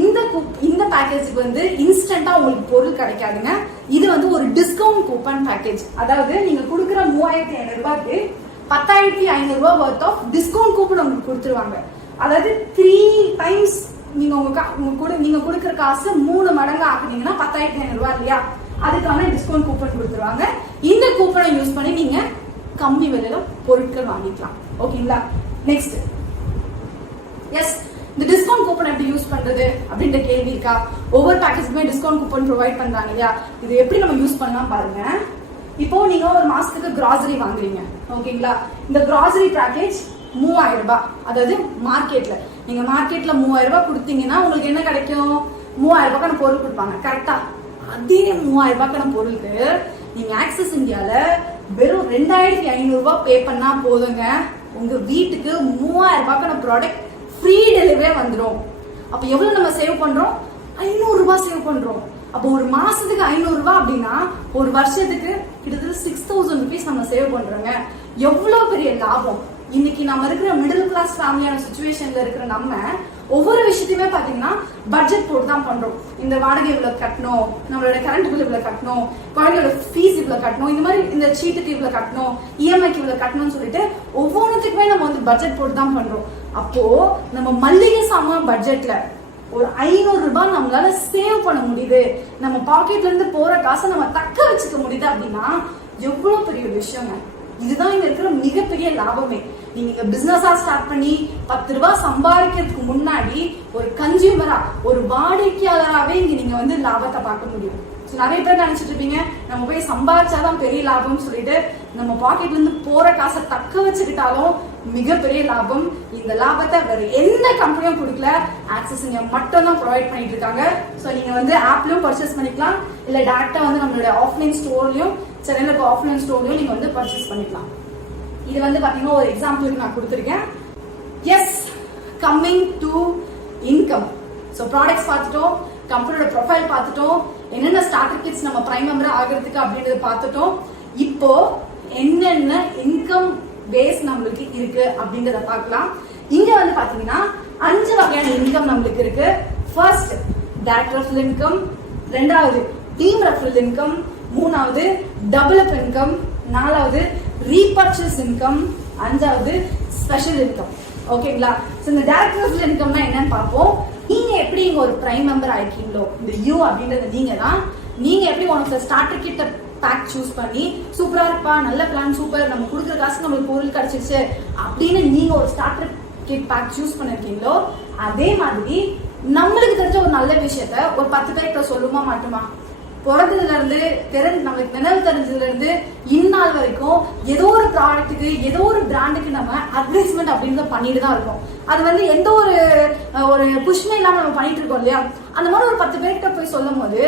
இந்த பேக்கேஜுக்கு வந்து இன்ஸ்டன்டா உங்களுக்கு பொருள் கிடைக்காதுங்க. இது வந்து ஒரு டிஸ்கவுண்ட் கூப்பன் பேக்கேஜ். அதாவது நீங்க கொடுக்குற 3500 ரூபாய்க்கு 10500 ரூபாய் worth of டிஸ்கவுண்ட் கூப்பன் உங்களுக்கு கொடுத்துருவாங்க. அதாவது 3 times நீங்க கொடுக்குற காசு 3 மடங்கு ஆக்குனீங்கன்னா 10500 ரூபாய் இல்லையா, அதுக்கான டிஸ்கவுண்ட் கூப்பன் கொடுத்துருவாங்க. இந்த கூப்பனை யூஸ் பண்ணி நீங்க கம்மி விலையில பொருட்கள் வாங்கிக்கலாம். ஓகேங்களா? நெக்ஸ்ட், எஸ், இந்த டிஸ்கவுண்ட் கூப்பன் எப்படி யூஸ் பண்றது அப்படின்ற கேள்வி இருக்கா? ஒவ்வொரு பேக்கேஜுக்குமே டிஸ்கவுண்ட் கூப்பன் ப்ரொவைட் பண்றாங்க இல்லையா, இது எப்படி நம்ம யூஸ் பண்ணலாம் பாருங்க. இப்போ நீங்க ஒரு மாசத்துக்கு கிராசரி வாங்குறீங்க, ஓகேங்களா? இந்த கிராசரி பேக்கேஜ் 3000 ரூபாய். அதாவது மார்க்கெட்ல நீங்க மார்க்கெட்ல 3000 ரூபாய் கொடுத்தீங்கன்னா உங்களுக்கு என்ன கிடைக்கும்? 3000 ரூபாய்க்கான பொருள் கொடுப்பாங்க. கரெக்டா? அதே 3000 ரூபாய்க்கான பொருளுக்கு நீங்க ஆக்சஸ் இந்தியால வெறும் 2500 ரூபாய் பே பண்ணா போதுங்க, உங்க வீட்டுக்கு 3000 ரூபாய்க்கான ப்ராடக்ட் ஃப்ரீ டெலிவரியா வந்துடும். அப்ப எவ்வளவு நம்ம சேவ் பண்றோம்? 500 ரூபாய் சேவ் பண்றோம். அப்போ ஒரு மாசத்துக்கு 500 ரூபாய் அப்படின்னா ஒரு வருஷத்துக்கு கிட்டத்தட்ட 6000 rupees நம்ம சேவ் பண்றோங்க. எவ்வளவு பெரிய லாபம்! இன்னைக்கு நம்ம இருக்கிற மிடில் கிளாஸ் ஃபேமிலியான சிச்சுவேஷன்ல இருக்கிற நம்ம ஒவ்வொரு விஷயத்தையுமே பாத்தீங்கன்னா பட்ஜெட் போட்டு தான் பண்றோம். இந்த வாடகை இவ்வளவு கட்டணும், நம்மளோட கரண்ட் பில் இவ்வளவு கட்டணும், குழந்தையோட ஃபீஸ் இவ்வளவு கட்டணும், இந்த மாதிரி இந்த சீட்டுக்கு இவ்வளவு கட்டணும், இஎம்ஐக்கு இவ்வளவு கட்டணும்னு சொல்லிட்டு ஒவ்வொன்றுத்துக்குமே நம்ம வந்து பட்ஜெட் போட்டு தான் பண்றோம். அப்போ நம்ம மல்லிகை சாமான் பட்ஜெட்ல ஒரு 500 ரூபாய் நம்மளால சேவ் பண்ண முடியுது, நம்ம பாக்கெட்ல இருந்து போற காசை நம்ம தக்க வச்சுக்க முடியுது அப்படின்னா எவ்வளவு பெரிய விஷயங்க. இதுதான் இங்க இருக்கிற மிகப்பெரிய லாபமே. நீங்க பிசினஸா ஸ்டார்ட் பண்ணி 10 ரூபாய் சம்பாதிக்கிறதுக்கு முன்னாடி ஒரு கன்சியூமரா, ஒரு வாடிக்கையாளராகவே இங்க நீங்க வந்து லாபத்தை பார்க்க முடியும். நிறைய பேர் நினைச்சிட்டு இருப்பீங்க நம்ம போய் சம்பாதிச்சாதான் பெரிய லாபம்னு சொல்லிட்டு, நம்ம பாக்கெட்ல இருந்து போற காசை தக்க வச்சுக்கிட்டாலும் மிகப்பெரிய லாபம். இந்த லாபத்தை வேற எந்த கம்பெனியும் கொடுக்கல, ஆக்சஸ் இங்க மட்டும் தான் ப்ரொவைட் பண்ணிட்டு இருக்காங்க. ஸோ நீங்க வந்து ஆப்லயும் பர்ச்சேஸ் பண்ணிக்கலாம், இல்ல டேரக்டா வந்து நம்மளோட ஆஃப்லைன் ஸ்டோர்லயும், சென்னையில இருக்க ஆஃப்லைன் ஸ்டோர்லயும் நீங்க வந்து பர்ச்சேஸ் பண்ணிக்கலாம். இது வந்து பாத்தீங்கன்னா ஒரு எக்ஸாம்பிளுக்கு நான் கொடுத்துருக்கேன். Yes, coming to income. So products பார்த்துட்டோம், கம்பெனியோட ப்ரொஃபைல் பார்த்துட்டோம், என்னென்ன ஸ்டார்டர் கிட்ஸ் நம்ம பிரைம் மெம்பர் ஆகிறதுக்கு அப்படின்றத பார்த்துட்டோம். இப்போ என்னென்ன இன்கம் பேஸ் நம்மளுக்கு இருக்கு அப்படின்றத பார்க்கலாம். இங்க வந்து பாத்தீங்கன்னா 5 வகையான இன்கம் நம்மளுக்கு இருக்கு. First, direct referral income. ரெண்டாவது, டீம் ரெஃபரல் இன்கம். மூணாவது, டபுள் அப் இன்கம். நாலாவது, ரீபர்ச்சேஸ் இன்கம். அஞ்சாவது, ஸ்பெஷல் இன்கம். ஓகேங்களா? சோ இந்த டைரக்ட் ரெஃபரல் இன்கம்னா என்னன்னு பார்ப்போம். நீங்க எப்படி இங்க ஒரு பிரைம் மெம்பர் ஆயிக்கீங்களோ, இந்த யூ அப்படின்றது நீங்க தான். நீங்க எப்படி உனக்கு ஸ்டார்டர் கிட்ட பேக் சூஸ் பண்ணி சூப்பரா இருப்பா, நல்ல பிளான், சூப்பர், நம்ம கொடுக்குற காசு நம்மளுக்கு பொருள் கிடைச்சிருச்சு அப்படின்னு நீங்க ஒரு ஸ்டார்டர் கிட் பேக் சூஸ் பண்ணிருக்கீங்களோ, அதே மாதிரி நம்மளுக்கு தெரிஞ்ச ஒரு நல்ல விஷயத்த ஒரு 10 பேர்கிட்ட சொல்லுமா மாட்டோமா? பிறந்ததுல இருந்து நம்மளுக்கு நினைவு தெரிஞ்சதுல இருந்து இந்நாள் வரைக்கும் ஏதோ ஒரு ப்ராடக்ட்டுக்கு, ஏதோ ஒரு பிராண்டுக்கு நம்ம அட்வர்டைஸ்மெண்ட் அப்படின்றத பண்ணிட்டு தான் இருக்கோம். அது வந்து எந்த ஒரு புஷ்மே இல்லாம நம்ம பண்ணிட்டு இருக்கோம் இல்லையா? அந்த மாதிரி ஒரு 10 பேர்கிட்ட போய் சொல்லும் போது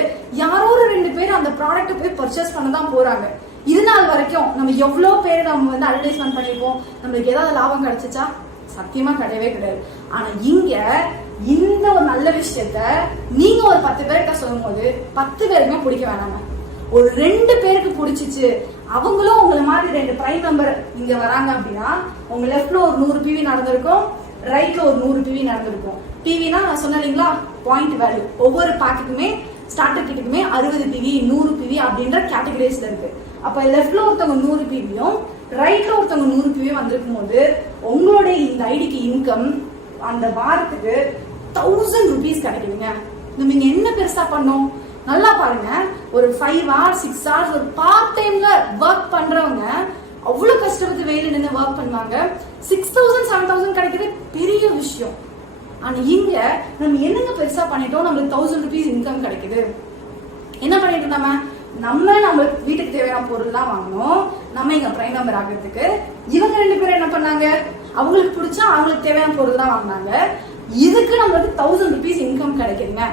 யாரோ ஒரு 2 பேர் அந்த ப்ராடக்ட்டை போய் பர்ச்சேஸ் பண்ண தான் போறாங்க. இது நாள் வரைக்கும் நம்ம எவ்வளவு பேர் நம்ம வந்து அட்வர்டைஸ்மெண்ட் பண்ணிருப்போம், நம்மளுக்கு ஏதாவது லாபம் கிடைச்சிச்சா? சத்தியமா கிடையவே கிடையாது. ஆனா இங்க இந்த ஒரு நல்ல விஷயத்த நீங்க ஒரு 10 பேர்கிட்ட சொல்லும் போது 10 பேருக்குமே பிடிக்க வேணாங்க. ஒரு 2 பேருக்கு பிடிச்சிச்சு, அவங்களும் உங்களை மாதிரி 2 பிரைம் மெம்பர் இங்க வராங்க அப்படின்னா உங்க லெஃப்ட்ல ஒரு 100 PV நடந்திருக்கும், ரைட்ல ஒரு 100 PV நடந்திருக்கும். PVனா நான் சொன்னீங்களா பாயிண்ட் வேல்யூ, ஒவ்வொரு பாக்கெட்டுக்குமே ஸ்டார்டர் கிட்டுக்குமே 60 PV 100 PV அப்படின்ற கேட்டகரிஸ்ல இருக்கு. அப்ப லெஃப்ட்ல ஒருத்தவங்க 100 PVயும் ரைட்ல ஒருத்தவங்க 100 PV வந்திருக்கும் போது உங்களுடைய இந்த ஐடிக்கு இன்கம் அந்த வாரத்துக்கு 1000 rupees கிடைக்குதுங்க. நீங்க என்ன பெருசா பண்ணோம்? நல்லா பாருங்க, ஒரு 5 hours 6 hours ஒரு பார்ட் டைம்ல ஒர்க் பண்றவங்க அவ்வளவு கஷ்டப்பட்டு வெயில நின்று ஒர்க் பண்ணுவாங்க. 6000 7000 கிடைக்கிறது பெரிய விஷயம். ஆனா இங்க நம்ம என்னங்க பெருசா பண்ணிட்டோம், நம்மளுக்கு 1000 rupees இன்கம் கிடைக்குது. என்ன பண்ணிட்டு இருந்தாம நம்ம வீட்டுக்கு தேவையான பொருள் தான் வாங்கணும், நம்ம இங்க பிரைம் மெம்பர் ஆகிறதுக்கு. இவங்க 2 பேரும் என்ன பண்ணாங்க, அவங்களுக்கு பிடிச்சா அவங்களுக்கு தேவையான பொருள் தான் வாங்கினாங்க. இதுக்கு நம்மளுக்கு 1000 rupees இன்கம் கிடைக்குதுங்க.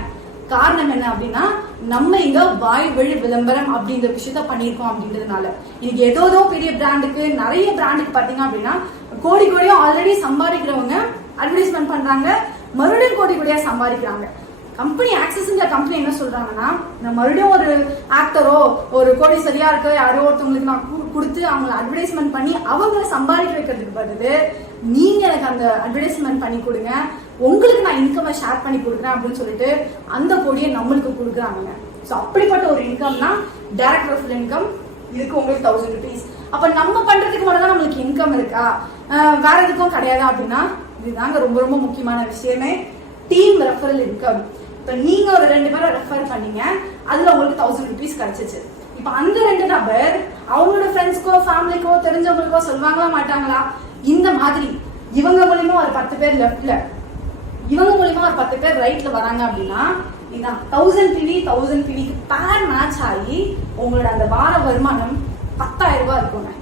காரணம் என்ன அப்படின்னா நம்ம இங்க வாய் வழி விளம்பரம் அப்படின்ற விஷயத்த பண்ணிருக்கோம் அப்படின்றதுனால. இன்னைக்கு ஏதோ பெரிய பிராண்டுக்கு நிறைய பிராண்டுக்கு பாத்தீங்க அப்படின்னா கோடி கோடியா ஆல்ரெடி சம்பாதிக்கிறவங்க அட்வர்டைஸ்மெண்ட் பண்றாங்க, மறுபடியும் கோடி கோடியா சம்பாதிக்கிறாங்க. கம்பெனி ஆக்சஸ்ன்ற கம்பெனி என்ன சொல்றாங்கன்னா, நான் மறுபடியும் ஒரு ஆக்டரோ ஒரு கோடி சரியா இருக்க யாரோ ஒருத்தவங்களுக்கு நான் கொடுத்து அவங்களை அட்வர்டைஸ்மெண்ட் பண்ணி அவங்களை சம்பாதிக்க வைக்கிறதுக்கு பதில் நீங்க எனக்கு அந்த அட்வர்டைஸ்மெண்ட் பண்ணி கொடுங்க, உங்களுக்கு நான் இன்கம் ஷேர் பண்ணி கொடுக்குறேன் அப்படின்னு சொல்லிட்டு அந்த கோடியை நம்மளுக்கு கொடுக்குறாங்க. ஸோ அப்படிப்பட்ட ஒரு இன்கம் தான் டைரக்ட் ரெஃபரல் இன்கம். இதுக்கு உங்களுக்கு 1000 rupees. அப்ப நம்ம பண்றதுக்கு மட்டும் தான் நம்மளுக்கு இன்கம் இருக்கா, வேற எதுக்கும் கிடையாது அப்படின்னா இதுதாங்க ரொம்ப ரொம்ப முக்கியமான விஷயமே, டீம் ரெஃபரல் இன்கம். இப்ப நீங்க ஒரு 2 பேரை ரெஃபர் பண்ணீங்க, அதுல உங்களுக்கு 1000 rupees கிடைச்சிச்சு. இப்ப அந்த 2 நபர் அவங்களோட ஃப்ரெண்ட்ஸ்க்கோ ஃபேமிலிக்கோ தெரிஞ்சவங்களுக்கோ சொல்லுவாங்களா மாட்டாங்களா? இந்த மாதிரி இவங்க மூலியமா ஒரு 10 பேர் லெஃப்ட்ல, இவங்க மூலியமா ஒரு 10 பேர் ரைட்ல வராங்க அப்படின்னா இதான் 1000 PV 1000 PVக்கு பேர் மேட்ச் ஆகி உங்களோட அந்த வார வருமானம் 10,000 ரூபாய் இருக்குங்க.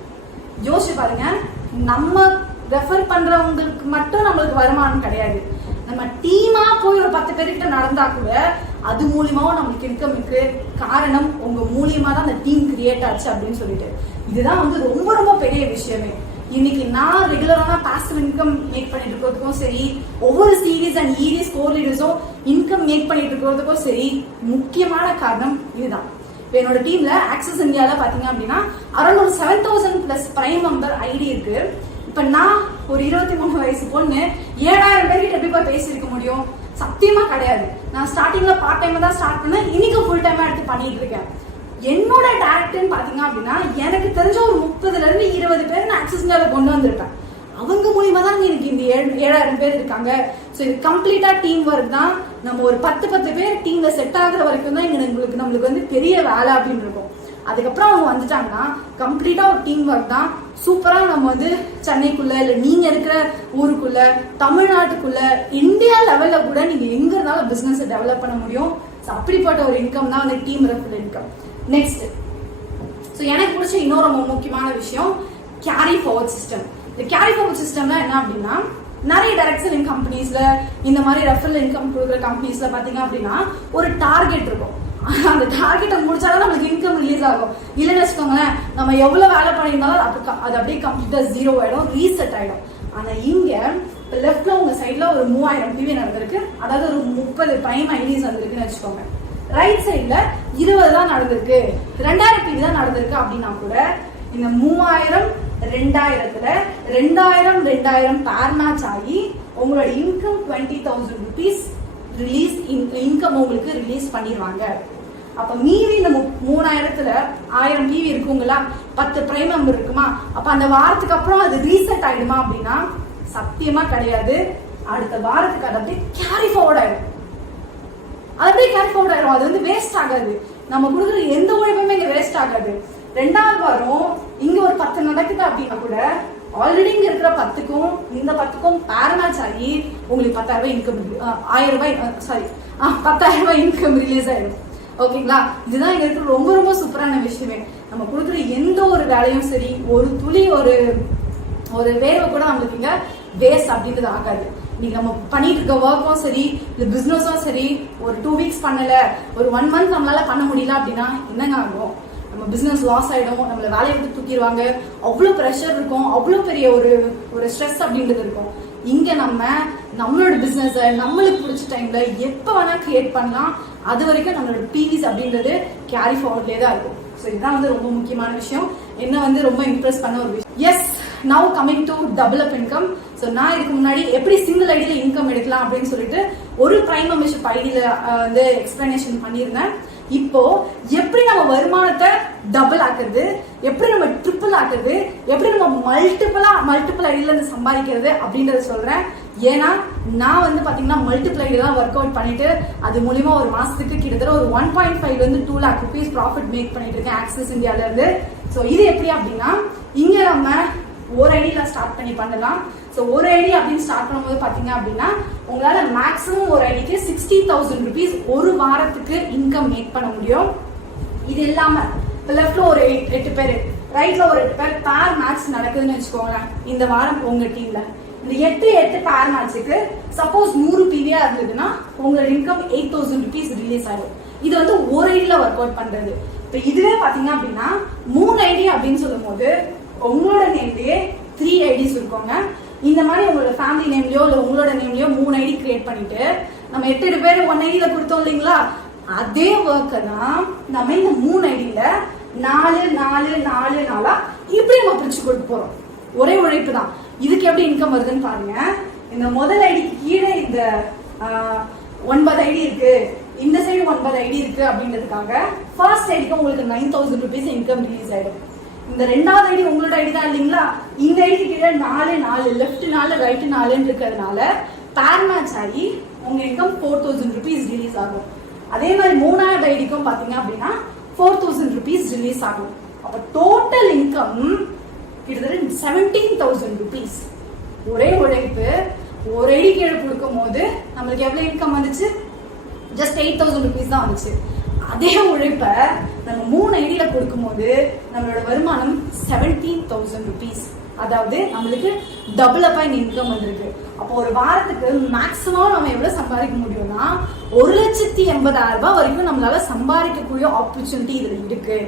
யோசிச்சு பாருங்க, நம்ம ரெஃபர் பண்றவங்களுக்கு மட்டும் நம்மளுக்கு வருமானம் கிடையாது, நம்ம டீமா போய் ஒரு 10 பேர்கிட்ட நடந்தா கூட அது மூலியமாவும் நம்மளுக்கு இன்கம் இருக்கு. காரணம் உங்க மூலியமா தான் அந்த டீம் கிரியேட் ஆச்சு அப்படின்னு சொல்லிட்டு. இதுதான் வந்து ரொம்ப ரொம்ப பெரிய விஷயமே. இன்னைக்கு நான் ரெகுலரான பாசிவ் இன்கம் மேக் பண்ணிட்டு இருக்கிறதுக்கும் சரி, ஒவ்வொரு சீரீஸ் அண்ட் ஈரீஸ் கோர் லீடர்ஸும் இன்கம் மேக் பண்ணிட்டு இருக்கிறதுக்கும் சரி, முக்கியமான காரணம் இதுதான். என்னோட டீம்ல ஆக்சஸ் இந்தியால பாத்தீங்க அப்படின்னா அரௌண்ட் 7000+ பிரைம் மெம்பர் ஐடி இருக்கு. இப்ப நான் ஒரு 23 வயசு பொண்ணு 7000 பேர்கிட்ட எப்படி போய் பேசியிருக்க முடியும்? சத்தியமா கிடையாது. நான் ஸ்டார்டிங்ல பார்ட் டைம் தான் ஸ்டார்ட் பண்ணேன், இன்னைக்கு ஃபுல் டைமா எடுத்து பண்ணிட்டு இருக்கேன். என்னோட டைரக்டர்னு பாத்தீங்க அப்படின்னா எனக்கு தெரிஞ்ச ஒரு 30ல இருந்து 20 பேர் நான் ஆக்சஸ் இந்தியால கொண்டு வந்திருப்பேன். அவங்க மூலியமா தான் எனக்கு இந்த 7000 பேர் இருக்காங்க. ஸோ இது கம்ப்ளீட்டா டீம் ஒர்க் தான். நம்ம ஒரு 10 பேர் டீம்ல செட் ஆகுற வரைக்கும் தான் நம்மளுக்கு வந்து பெரிய வேலை அப்படின்னு இருக்கும். அதுக்கப்புறம் அவங்க வந்துட்டாங்கன்னா கம்ப்ளீட்டா ஒரு டீம் ஒர்க் தான். சூப்பரா நம்ம வந்து சென்னைக்குள்ள இல்ல நீங்க இருக்கிற ஊருக்குள்ள தமிழ்நாட்டுக்குள்ள இந்தியா லெவல்ல கூட நீங்க எங்க இருந்தாலும் பிசினஸ் டெவலப் பண்ண முடியும். அப்படிப்பட்ட ஒரு இன்கம் தான் வந்து team referral income. Next, so எனக்கு பிடிச்ச இன்னொரு ரொம்ப முக்கியமான விஷயம் கேரி ஃபார்வர்ட் சிஸ்டம். இந்த கேரி ஃபார்வர்ட் சிஸ்டம்னா என்ன அப்படின்னா, நிறைய டைரக்ட் செல்லிங் கம்பெனிஸ்ல இந்த மாதிரி ரெஃபரல் இன்கம் கொடுக்குற கம்பெனிஸ்ல பாத்தீங்க அப்படின்னா ஒரு டார்கெட் இருக்கும். அந்த டார்கெட்டை முடிச்சாலும் நம்மளுக்கு இன்கம் ரிலீஸ் ஆகும். இல்லைன்னு வச்சுக்கோங்களேன், நம்ம எவ்வளவு வேலை பண்ணியிருந்தாலும் அது அப்படியே கம்ப்ளீட்டா 0 ஆயிடும், ரீசெட் ஆயிடும். ஆனா இங்க லெஃப்ட்ல உங்க சைட்ல ஒரு 3000 PV நடந்திருக்கு, அதாவது ஒரு 30 பிரைம் ஐடிஸ் வந்திருக்குன்னு வச்சுக்கோங்க. ரைட் சைட்ல 20 தான் நடந்திருக்கு, 2000 PV தான் நடந்திருக்கு அப்படின்னா கூட இந்த 3000 2000த்துல 2000 பேர் மேட்ச் ஆகி உங்களோட இன்கம் 20,000 rupees ரிலீஸ் இன்கம் உங்களுக்கு ரிலீஸ் பண்ணிடுவாங்க. அப்ப மீறி இந்த 3000த்துல 1000 PV இருக்குங்களா, 10 பிரைம் மெம்பர் இருக்குமா, அப்ப அந்த வாரத்துக்கு அப்புறம் அது ரீசெட் ஆயிடுமா அப்படின்னா சத்தியமா கிடையாது. அடுத்த வாரத்துக்கு அது அப்படியே கேரி ஃபார்வர்ட் ஆயிடும். அது அப்படியே கேரி ஃபார்வர்ட் ஆயிடும். அது வந்து வேஸ்ட் ஆகாது. நம்ம கொடுக்குற எந்த உழைப்புமே இங்க வேஸ்ட் ஆகாது. 2வது வாரம் இங்க ஒரு 10 நடக்குது அப்படின்னா கூட ஆல்ரெடி இங்க இருக்கிற 10க்கும் இந்த 10க்கும் பேர் மேட்ச் ஆகி உங்களுக்கு 10,000 ரூபாய் இன்கம், 1000 ரூபாய் 10,000 ரூபாய் இன்கம் ரிலீஸ் ஆயிடும். ஓகேங்களா? இதுதான் இங்க இருக்கிற ரொம்ப ரொம்ப சூப்பரான விஷயமே. நம்ம கொடுக்குற எந்த ஒரு வேலையும் சரி, ஒரு துளி ஒரு வேர்வை கூட நம்மளுக்கு இங்க வேஸ்ட் அப்படின்றது ஆகாது. இன்னைக்கு நம்ம பண்ணிட்டு இருக்க ஒர்க்கும் சரி, இல்ல பிசினஸும் சரி, ஒரு 2 வீக்ஸ் பண்ணல, ஒரு 1 மந்த் நம்மளால பண்ண முடியல அப்படின்னா என்னங்க ஆகும்? நம்ம பிசினஸ் லாஸ் ஆயிடும், நம்மள வேலையை விட்டு தூக்கிடுவாங்க, அவ்வளவு ப்ரெஷர் இருக்கும், அவ்வளவு பெரிய ஒரு ஸ்ட்ரெஸ் அப்படின்றது இருக்கும். இங்க நம்மளோட பிசினஸ் நம்மளுக்கு பிடிச்ச டைம்ல எப்ப வேணா கிரியேட் பண்ணலாம். அது வரைக்கும் நம்மளோட பிவிஸ் அப்படின்றது கேரி ஃபார்வர்ட்லயே தான் இருக்கும். ஸோ இதுதான் ரொம்ப முக்கியமான விஷயம், என்ன ரொம்ப இம்ப்ரெஸ் பண்ண ஒரு விஷயம். Yes, now coming to double up income. So நான் இதுக்கு முன்னாடி எப்படி சிங்கிள் ஐடியில இன்கம் எடுக்கலாம் அப்படின்னு சொல்லிட்டு ஒரு பிரைம் மெம்பர்ஷிப் ஐடியில எக்ஸ்பிளனேஷன் பண்ணியிருந்தேன். இப்போ எப்படி நம்ம வருமானத்தை டபுள் ஆக்குறது, எப்படி நம்ம ட்ரிபிள் ஆக்குறது, எப்படி நம்ம மல்டிபிள் ஐடியில இருந்து சம்பாதிக்கிறது அப்படின்றத சொல்றேன். ஏன்னா நான் பாத்தீங்கன்னா மல்டிபிள் ஐடியா தான் ஒர்க் அவுட் பண்ணிட்டு அது மூலியமா ஒரு மாசத்துக்கு கிட்டத்தட்ட ஒரு 1.5 to 2 lakh rupees profit make பண்ணிட்டு இருக்கேன் ஆக்சிஸ் இந்தியால இருந்து. ஸோ இது எப்படி அப்படின்னா, இங்க நம்ம ஒரு ஐடியில ஸ்டார்ட் பண்ணி பண்ணலாம். ஸோ ஒரு ஐடி அப்படின்னு ஸ்டார்ட் பண்ணும்போது பாத்தீங்க அப்படின்னா உங்களால மேக்ஸிமம் ஒரு ஐடிக்கு 60,000 rupees ஒரு வாரத்துக்கு இன்கம் மேக் பண்ண முடியும். இது இல்லாம லெஃப்ட்ல ஒரு 8 பேர், ரைட்ல ஒரு 8 பேர் பேர் மேட்ச் நடக்குதுன்னு வச்சுக்கோங்களேன். இந்த வாரம் உங்க டீம்ல இந்த 8 பேர் மேட்சுக்கு சப்போஸ் 100 PVயா இருந்ததுன்னா உங்களோட இன்கம் 8,000 rupees ரிலீஸ் ஆகும். இது ஒரு ஐடியில ஒர்க் அவுட் பண்றது. இப்ப இதுவே பாத்தீங்க அப்படின்னா 3 ஐடி அப்படின்னு சொல்லும் போது உங்களோட நேம்லயே 3 ஐடிஸ் இருக்கோங்க. இந்த மாதிரி உங்களோட ஃபேமிலி நேம்லயோ இல்ல உங்களோட நேம்லயோ 3 ஐடி கிரியேட் பண்ணிட்டு நம்ம 8 பேர் 1 ஐடியில கொடுத்தோம் இல்லைங்களா, அதே ஒர்க்கை தான் நம்ம இந்த 3 ஐடியில 4 இப்படி நம்ம பிரிச்சு கொடுக்க போறோம். ஒரே உழைப்பு தான். இதுக்கு எப்படி இன்கம் வருதுன்னு பாருங்க. இந்த முதல் ஐடிக்கு கீழே இந்த 9 ஐடி இருக்கு, இந்த சைடு 9 ஐடி இருக்கு அப்படின்றதுக்காக ஃபர்ஸ்ட் ஐடிக்கு உங்களுக்கு 9,000 rupees இன்கம் ரிலீஸ் ஆயிடும். இந்த ரெண்டாவது ஐடி உங்களோட ஐடி தான் இல்லைங்களா, இந்த ஐடிக்கு கீழே 4 லெஃப்ட் 4 ரைட் 4 இருக்கிறதுனால பேர் மேட்ச் ஆகி உங்க இன்கம் 4,000 rupees ரிலீஸ் ஆகும். அதே மாதிரி மூணாவது ஐடிக்கும் பாத்தீங்க அப்படின்னா 4,000 rupees ரிலீஸ் ஆகும். அப்ப டோட்டல் இன்கம் கிட்டத்தட்ட 17,000 rupees. ஒரே உழைப்பு ஒரு ஐடி கீழே கொடுக்கும் போது நம்மளுக்கு எவ்வளவு இன்கம் வந்துச்சு? ஜஸ்ட் 8,000 rupees தான் வந்துச்சு. அதே உழைப்ப நம்ம 3 ஐடியில கொடுக்கும் போது நம்மளோட வருமானம் 17,000 rupees. அதாவது நம்மளுக்கு டபுள் அப்பா இன்கம் வந்திருக்கு. அப்போ ஒரு வாரத்துக்கு மேக்ஸிமம் நம்ம எவ்வளவு சம்பாதிக்க முடியும்னா 1,80,000 வரைக்கும் நம்மளால சம்பாதிக்கக்கூடிய ஆப்பர்ச்சுனிட்டி இதுல இருக்கு.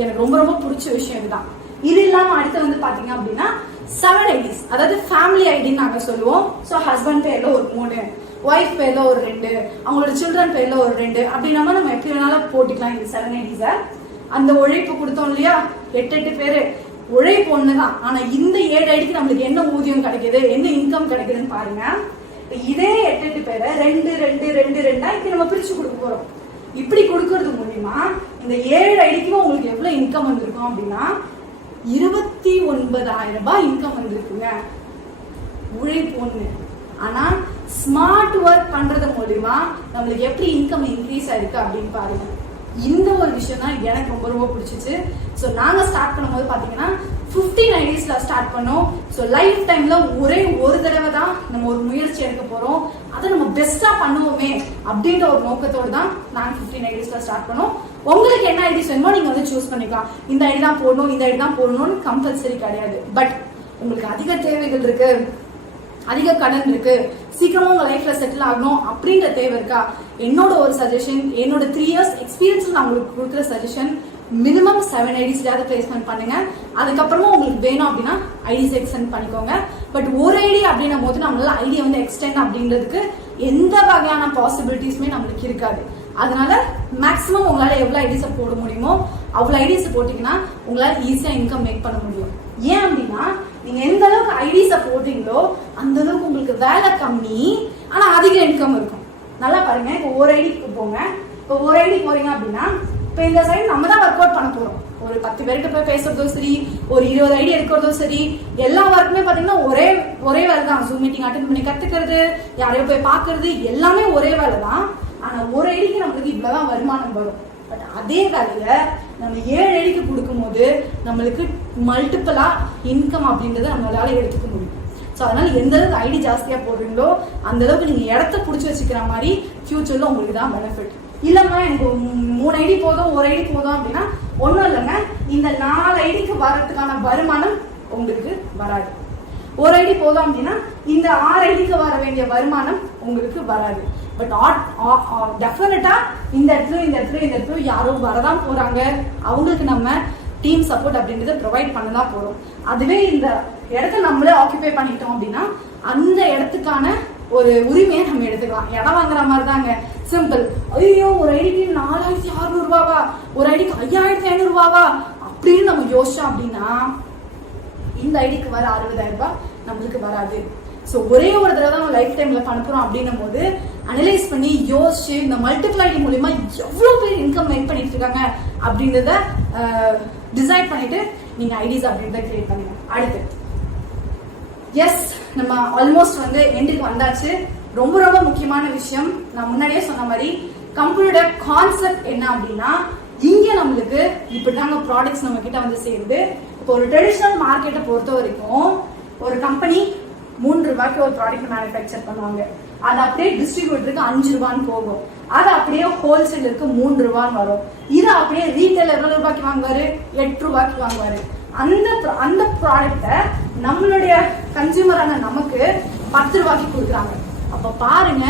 எனக்கு ரொம்ப பிடிச்ச விஷயம் இதுதான். இது இல்லாம அடுத்து பாத்தீங்க அப்படின்னா 7 ஐடிஸ், அதாவது ஃபேமிலி ஐடின்னு நாங்க சொல்லுவோம். ஸோ ஹஸ்பண்ட் பேர்ல ஒரு 3, ஒய்ஃப் பேர்ல ஒரு 2, அவங்களோட சில்ட்ரன் பேர்ல ஒரு 2, அப்படின்னா நம்ம எப்படி வேணாலும் போட்டுக்கலாம் இந்த 7 ஐடிஸ. அந்த உழைப்பு கொடுத்தோம் இல்லையா, 8 பேரு உழைப்பு ஒண்ணுதான். ஆனா இந்த 7 ஐடிக்கு நம்மளுக்கு என்ன ஊதியம் கிடைக்குது, என்ன இன்கம் கிடைக்குதுன்னு பாருங்க. இதே 8 பேரை 2 இப்படி நம்ம பிரிச்சு கொடுக்க போறோம். இப்படி கொடுக்கறது மூலியமா இந்த 7 ஐடிக்கு உங்களுக்கு எவ்வளவு இன்கம் வந்திருக்கும் அப்படின்னா 29,000 இன்கம் வந்திருக்குங்க. உழைப்பு ஒண்ணு. ஆனா ஸ்மார்ட் ஒர்க் பண்றது மூலியமா நம்மளுக்கு எப்படி இன்கம் இன்க்ரீஸ் ஆயிருக்கு அப்படின்னு பாருங்க. இந்த ஒரு விஷயம் தான் எனக்கு ரொம்ப பிடிச்சிச்சு. ஸோ நாங்க ஸ்டார்ட் பண்ணும்போது பாத்தீங்கன்னா 15 ஐடிஸ்ல ஸ்டார்ட் பண்ணோம். ஸோ லைஃப் டைம்ல ஒரே ஒரு தடவை தான் நம்ம ஒரு முயற்சி எடுக்க போறோம், அதை நம்ம பெஸ்டா பண்ணுவோமே அப்படின்ற ஒரு நோக்கத்தோடு தான் நாங்க 15 ஐடிஸ்ல ஸ்டார்ட் பண்ணோம். உங்களுக்கு என்ன ஐடிஸ் வேணுமோ நீங்க சூஸ் பண்ணிக்கலாம். இந்த ஐடி தான் போடணும், இந்த ஐடி தான் போடணும்னு கம்பல்சரி கிடையாது. பட் உங்களுக்கு அதிக தேவைகள் இருக்கு, அதிக கடன் இருக்கு, சீக்கிரமா உங்க லைஃப்ல செட்டில் ஆகணும் அப்படின்ற தேவை இருக்கா, என்னோட ஒரு சஜஷன், என்னோட 3 years எக்ஸ்பீரியன்ஸ் நான் உங்களுக்கு கொடுக்குற சஜஷன், மினிமம் 7 ஐடிஸ்லாவது பிளேஸ்மெண்ட் பண்ணுங்க. அதுக்கப்புறமா உங்களுக்கு வேணும் அப்படின்னா ஐடிஸ் எக்ஸ்டெண்ட் பண்ணிக்கோங்க. பட் ஒரு ஐடி அப்படின்னும் போது நம்மளால ஐடியா எக்ஸ்டெண்ட் அப்படின்றதுக்கு எந்த வகையான பாசிபிலிட்டிஸுமே நம்மளுக்கு இருக்காது. அதனால மேக்ஸிமம் உங்களால எவ்வளவு ஐடிஸை போட முடியுமோ அவ்வளவு ஐடிஸ் போட்டீங்கன்னா உங்களால ஈஸியா இன்கம் மேக் பண்ண முடியும். ஏன் அப்படின்னா நீங்க எந்த அளவுக்கு ஐடிஸை போடுறீங்களோ அந்த அளவுக்கு உங்களுக்கு வேலை கம்மி, ஆனா அதிக இன்கம் இருக்கும். நல்லா பாருங்க. இப்போ ஒரு ஐடிக்கு போங்க. இப்போ ஒரு ஐடி போறீங்க அப்படின்னா இப்போ இந்த சைடு நம்ம தான் ஒர்க் அவுட் பண்ண போறோம். ஒரு 10 பேருக்கு போய் பேசுறதோ சரி, ஒரு 20 ஐடி எடுக்கிறதோ சரி, எல்லா ஒர்க்குமே பாத்தீங்கன்னா ஒரே வேலை தான். ஜூம் மீட்டிங் அட்டெண்ட் பண்ணி கத்துக்கிறது, யாரையோ போய் பாக்குறது, எல்லாமே ஒரே வேலை தான். ஆனா ஒரு ஐடிக்கு நம்மளுக்கு இவ்வளவுதான் வருமானம் வரும். பட் அதே வேலைய நம்ம 7 ஐடிக்கு கொடுக்கும் போது நம்மளுக்கு மல்டிபிளா இன்கம் அப்படின்றத நம்மளால எடுத்துக்க முடியும். ஸோ அதனால எந்த அளவுக்கு ஐடி ஜாஸ்தியா போடுறீங்களோ அந்த அளவுக்கு நீங்க இடத்த புடிச்சு வச்சுக்கிற மாதிரி ஃபியூச்சர்ல உங்களுக்கு தான் பெனிஃபிட். இல்லம்மா எனக்கு 3 ஐடி போதும், ஒரு ஐடி போதும் அப்படின்னா ஒன்றும் இல்லைங்க, இந்த 4 ஐடிக்கு வர்றதுக்கான வருமானம் உங்களுக்கு வராது. ஒரு ஐடி போதும் அப்படின்னா இந்த 6 ஐடிக்கு வர வேண்டிய வருமானம் உங்களுக்கு வராது. பட் டெஃபினட்டா இந்த இடத்துல யாரோ வரதான் போறாங்க, அவங்களுக்கு நம்ம டீம் சப்போர்ட் அப்படின்றத ப்ரொவைட் பண்ண தான் போறோம். அதுவே இந்த இடத்த நம்மளே ஆக்குபை பண்ணிட்டோம் அப்படின்னா அந்த இடத்துக்கான ஒரு உரிமையை நம்ம எடுத்துக்கலாம். இடம் வாங்குற மாதிரி தாங்க, சிம்பிள். ஐயோ ஒரு ஐடிக்கு 4600 ரூபாவா, ஒரு ஐடிக்கு 5500 ரூபாவா அப்படின்னு நம்ம யோசிச்சோம் அப்படின்னா இந்த ஐடிக்கு வர 60,000 ரூபாய் நம்மளுக்கு வராது. ஸோ ஒரே ஒரு தடவை தான் நம்ம லைஃப் டைம்ல பண்ணுறோம் அப்படின்னும் போது அனலைஸ் பண்ணி யோசிச்சு இந்த மல்டிபிள் ஐடி மூலியமா எவ்வளவு பேர் இன்கம் மேக் பண்ணிட்டு இருக்காங்க அப்படின்றத டிசைட் பண்ணிட்டு நீங்க ஐடிஸ் அப்படின்றத கிரியேட் பண்ணுங்க. அடுத்து எஸ், நம்ம ஆல்மோஸ்ட் எண்டுக்கு வந்தாச்சு. ரொம்ப ரொம்ப முக்கியமான விஷயம், நான் முன்னாடியே சொன்ன மாதிரி கம்பெனியோட கான்செப்ட் என்ன அப்படின்னா, இங்க நம்மளுக்கு இப்படிதாங்க ப்ராடக்ட்ஸ் நம்ம கிட்ட சேருது. இப்போ ஒரு ட்ரெடிஷனல் மார்க்கெட்டை பொறுத்த வரைக்கும் ஒரு கம்பெனி 3 ரூபாய்க்கு ஒரு ப்ராடக்ட் மேனுஃபேக்சர் பண்ணுவாங்க. அது அப்படியே டிஸ்ட்ரிபியூட்டருக்கு 5 ரூபான்னு போகும். அது அப்படியே ஹோல்சேலருக்கு 3 ரூபான்னு வரும். இது அப்படியே ரீட்டைலர் எவ்வளவு ரூபாய்க்கு வாங்குவாரு, 8 ரூபாய்க்கு வாங்குவாரு. அந்த ப்ராடக்ட நம்மளுடைய கன்சியூமரான நமக்கு 10 ரூபாய்க்கு கொடுக்குறாங்க. அப்ப பாருங்க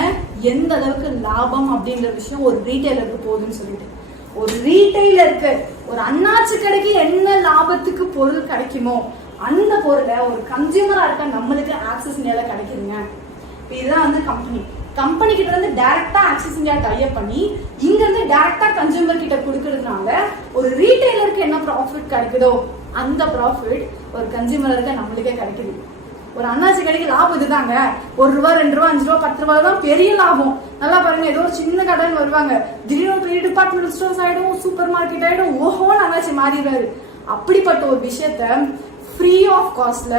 எந்த அளவுக்கு லாபம் அப்படின்ற விஷயம் ஒரு ரீட்டைலருக்கு போகுதுன்னு சொல்லிட்டு. ஒரு ரீட்டைலருக்கு ஒரு அண்ணாச்சி கடைக்கு என்ன லாபத்துக்கு பொருள் கிடைக்குமோ அந்த பொருளை ஒரு கன்சியூமரா இருக்க நம்மளுக்கு ஆக்சஸ் இந்தியால கிடைக்குதுங்க. இதுதான் கம்பெனி கிட்ட இருந்து டைரக்டா ஆக்சஸ் இந்தியா டைப் பண்ணி இங்க இருந்து டைரக்டா கன்சியூமர் கிட்ட கொடுக்கறதுனால ஒரு ரீட்டைலருக்கு என்ன ப்ராஃபிட் கிடைக்குதோ அந்த ப்ராஃபிட் ஒரு கன்சியூமர் இருக்க நம்மளுக்கே கிடைக்குது. ஒரு அண்ணாச்சி கடைக்கு லாபம் இதுதாங்க. 1 ரூபா 2 ரூபா 5 ரூபா 10 ரூபாய் தான் பெரிய லாபம். நல்லா பாருங்க, ஏதோ ஒரு சின்ன கடைன்னு வருவாங்க, திடீர்னு பெரிய டிபார்ட்மெண்டல் ஸ்டோர்ஸ் ஆயிடும், சூப்பர் மார்க்கெட் ஆயிடும், ஓஹோன்னு அண்ணாச்சி மாறிடுறாரு. அப்படிப்பட்ட ஒரு விஷயத்த ஃப்ரீ ஆஃப் காஸ்ட்ல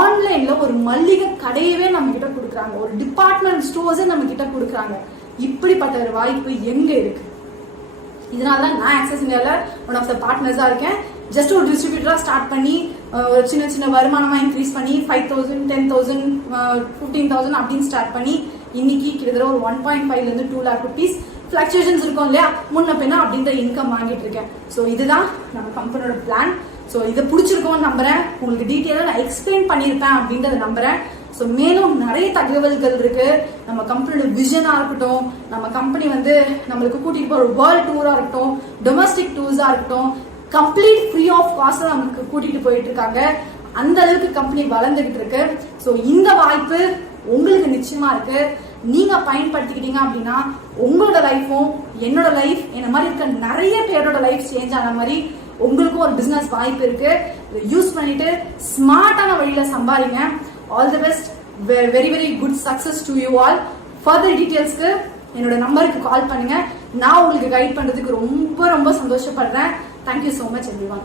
ஆன்லைன்ல ஒரு மல்லிகை கடையவே நம்ம கிட்ட கொடுக்குறாங்க, ஒரு டிபார்ட்மெண்ட் ஸ்டோர்ஸே நம்ம கிட்ட கொடுக்குறாங்க. இப்படிப்பட்ட ஒரு வாய்ப்பு எங்க இருக்கு? இதனாலதான் நான் ஆக்சஸ் இந்தியால ஒன் ஆஃப் த பார்ட்னர்ஸா இருக்கேன். ஜஸ்ட் ஒரு டிஸ்ட்ரிபியூட்டரா ஸ்டார்ட் பண்ணி ஒரு சின்ன வருமானமா இன்க்ரீஸ் பண்ணி 5,000 10,000 15,000 அப்படின்னு ஸ்டார்ட் பண்ணி இன்னைக்கு கிட்டத்தட்ட ஒரு 1.5 to 2 lakh rupees ஃபிளக்சுவேஷன்ஸ் இருக்கும் இல்லையா, முன்ன பின்ன அப்படின்ற இன்கம் வாங்கிட்டு இருக்கேன். ஸோ இதுதான் நம்ம கம்பெனியோட பிளான். ஸோ இதை பிடிச்சிருக்கோம்னு நம்புறேன். உங்களுக்கு டீட்டெயிலாக நான் எக்ஸ்பிளைன் பண்ணியிருப்பேன் அப்படின்றத நம்புறேன். ஸோ மேலும் நிறைய தகவல்கள் இருக்கு. நம்ம கம்பெனியோட விஷனா இருக்கட்டும், நம்ம கம்பெனி நம்மளுக்கு கூட்டிட்டு போற வேர்ல்ட் டூரா இருக்கட்டும், டொமஸ்டிக் டூர்ஸா இருக்கட்டும், கம்ப்ளீட் ஃப்ரீ ஆஃப் காஸ்ட் நமக்கு கூட்டிட்டு போயிட்டு இருக்காங்க. அந்த அளவுக்கு கம்பெனி வளர்ந்துகிட்டு இருக்கு. ஸோ இந்த வாய்ப்பு உங்களுக்கு நிச்சயமா இருக்கு. நீங்க பயன்படுத்திக்கிட்டீங்க அப்படின்னா உங்களோட லைஃபும் என்னோட லைஃப் என்ன மாதிரி இருக்க நிறைய பேரோட லைஃப் சேஞ்ச் ஆன மாதிரி உங்களுக்கும் ஒரு பிசினஸ் வாய்ப்பு இருக்கு. யூஸ் பண்ணிட்டு ஸ்மார்ட்டான வழியில சம்பாதிங்க. All the best. Very very good success to you all. Further டீடைல்ஸ்க்கு என்னோட நம்பருக்கு கால் பண்ணுங்க. நான் உங்களுக்கு கைட் பண்றதுக்கு ரொம்ப ரொம்ப சந்தோஷப்படுறேன். Thank you so much everyone.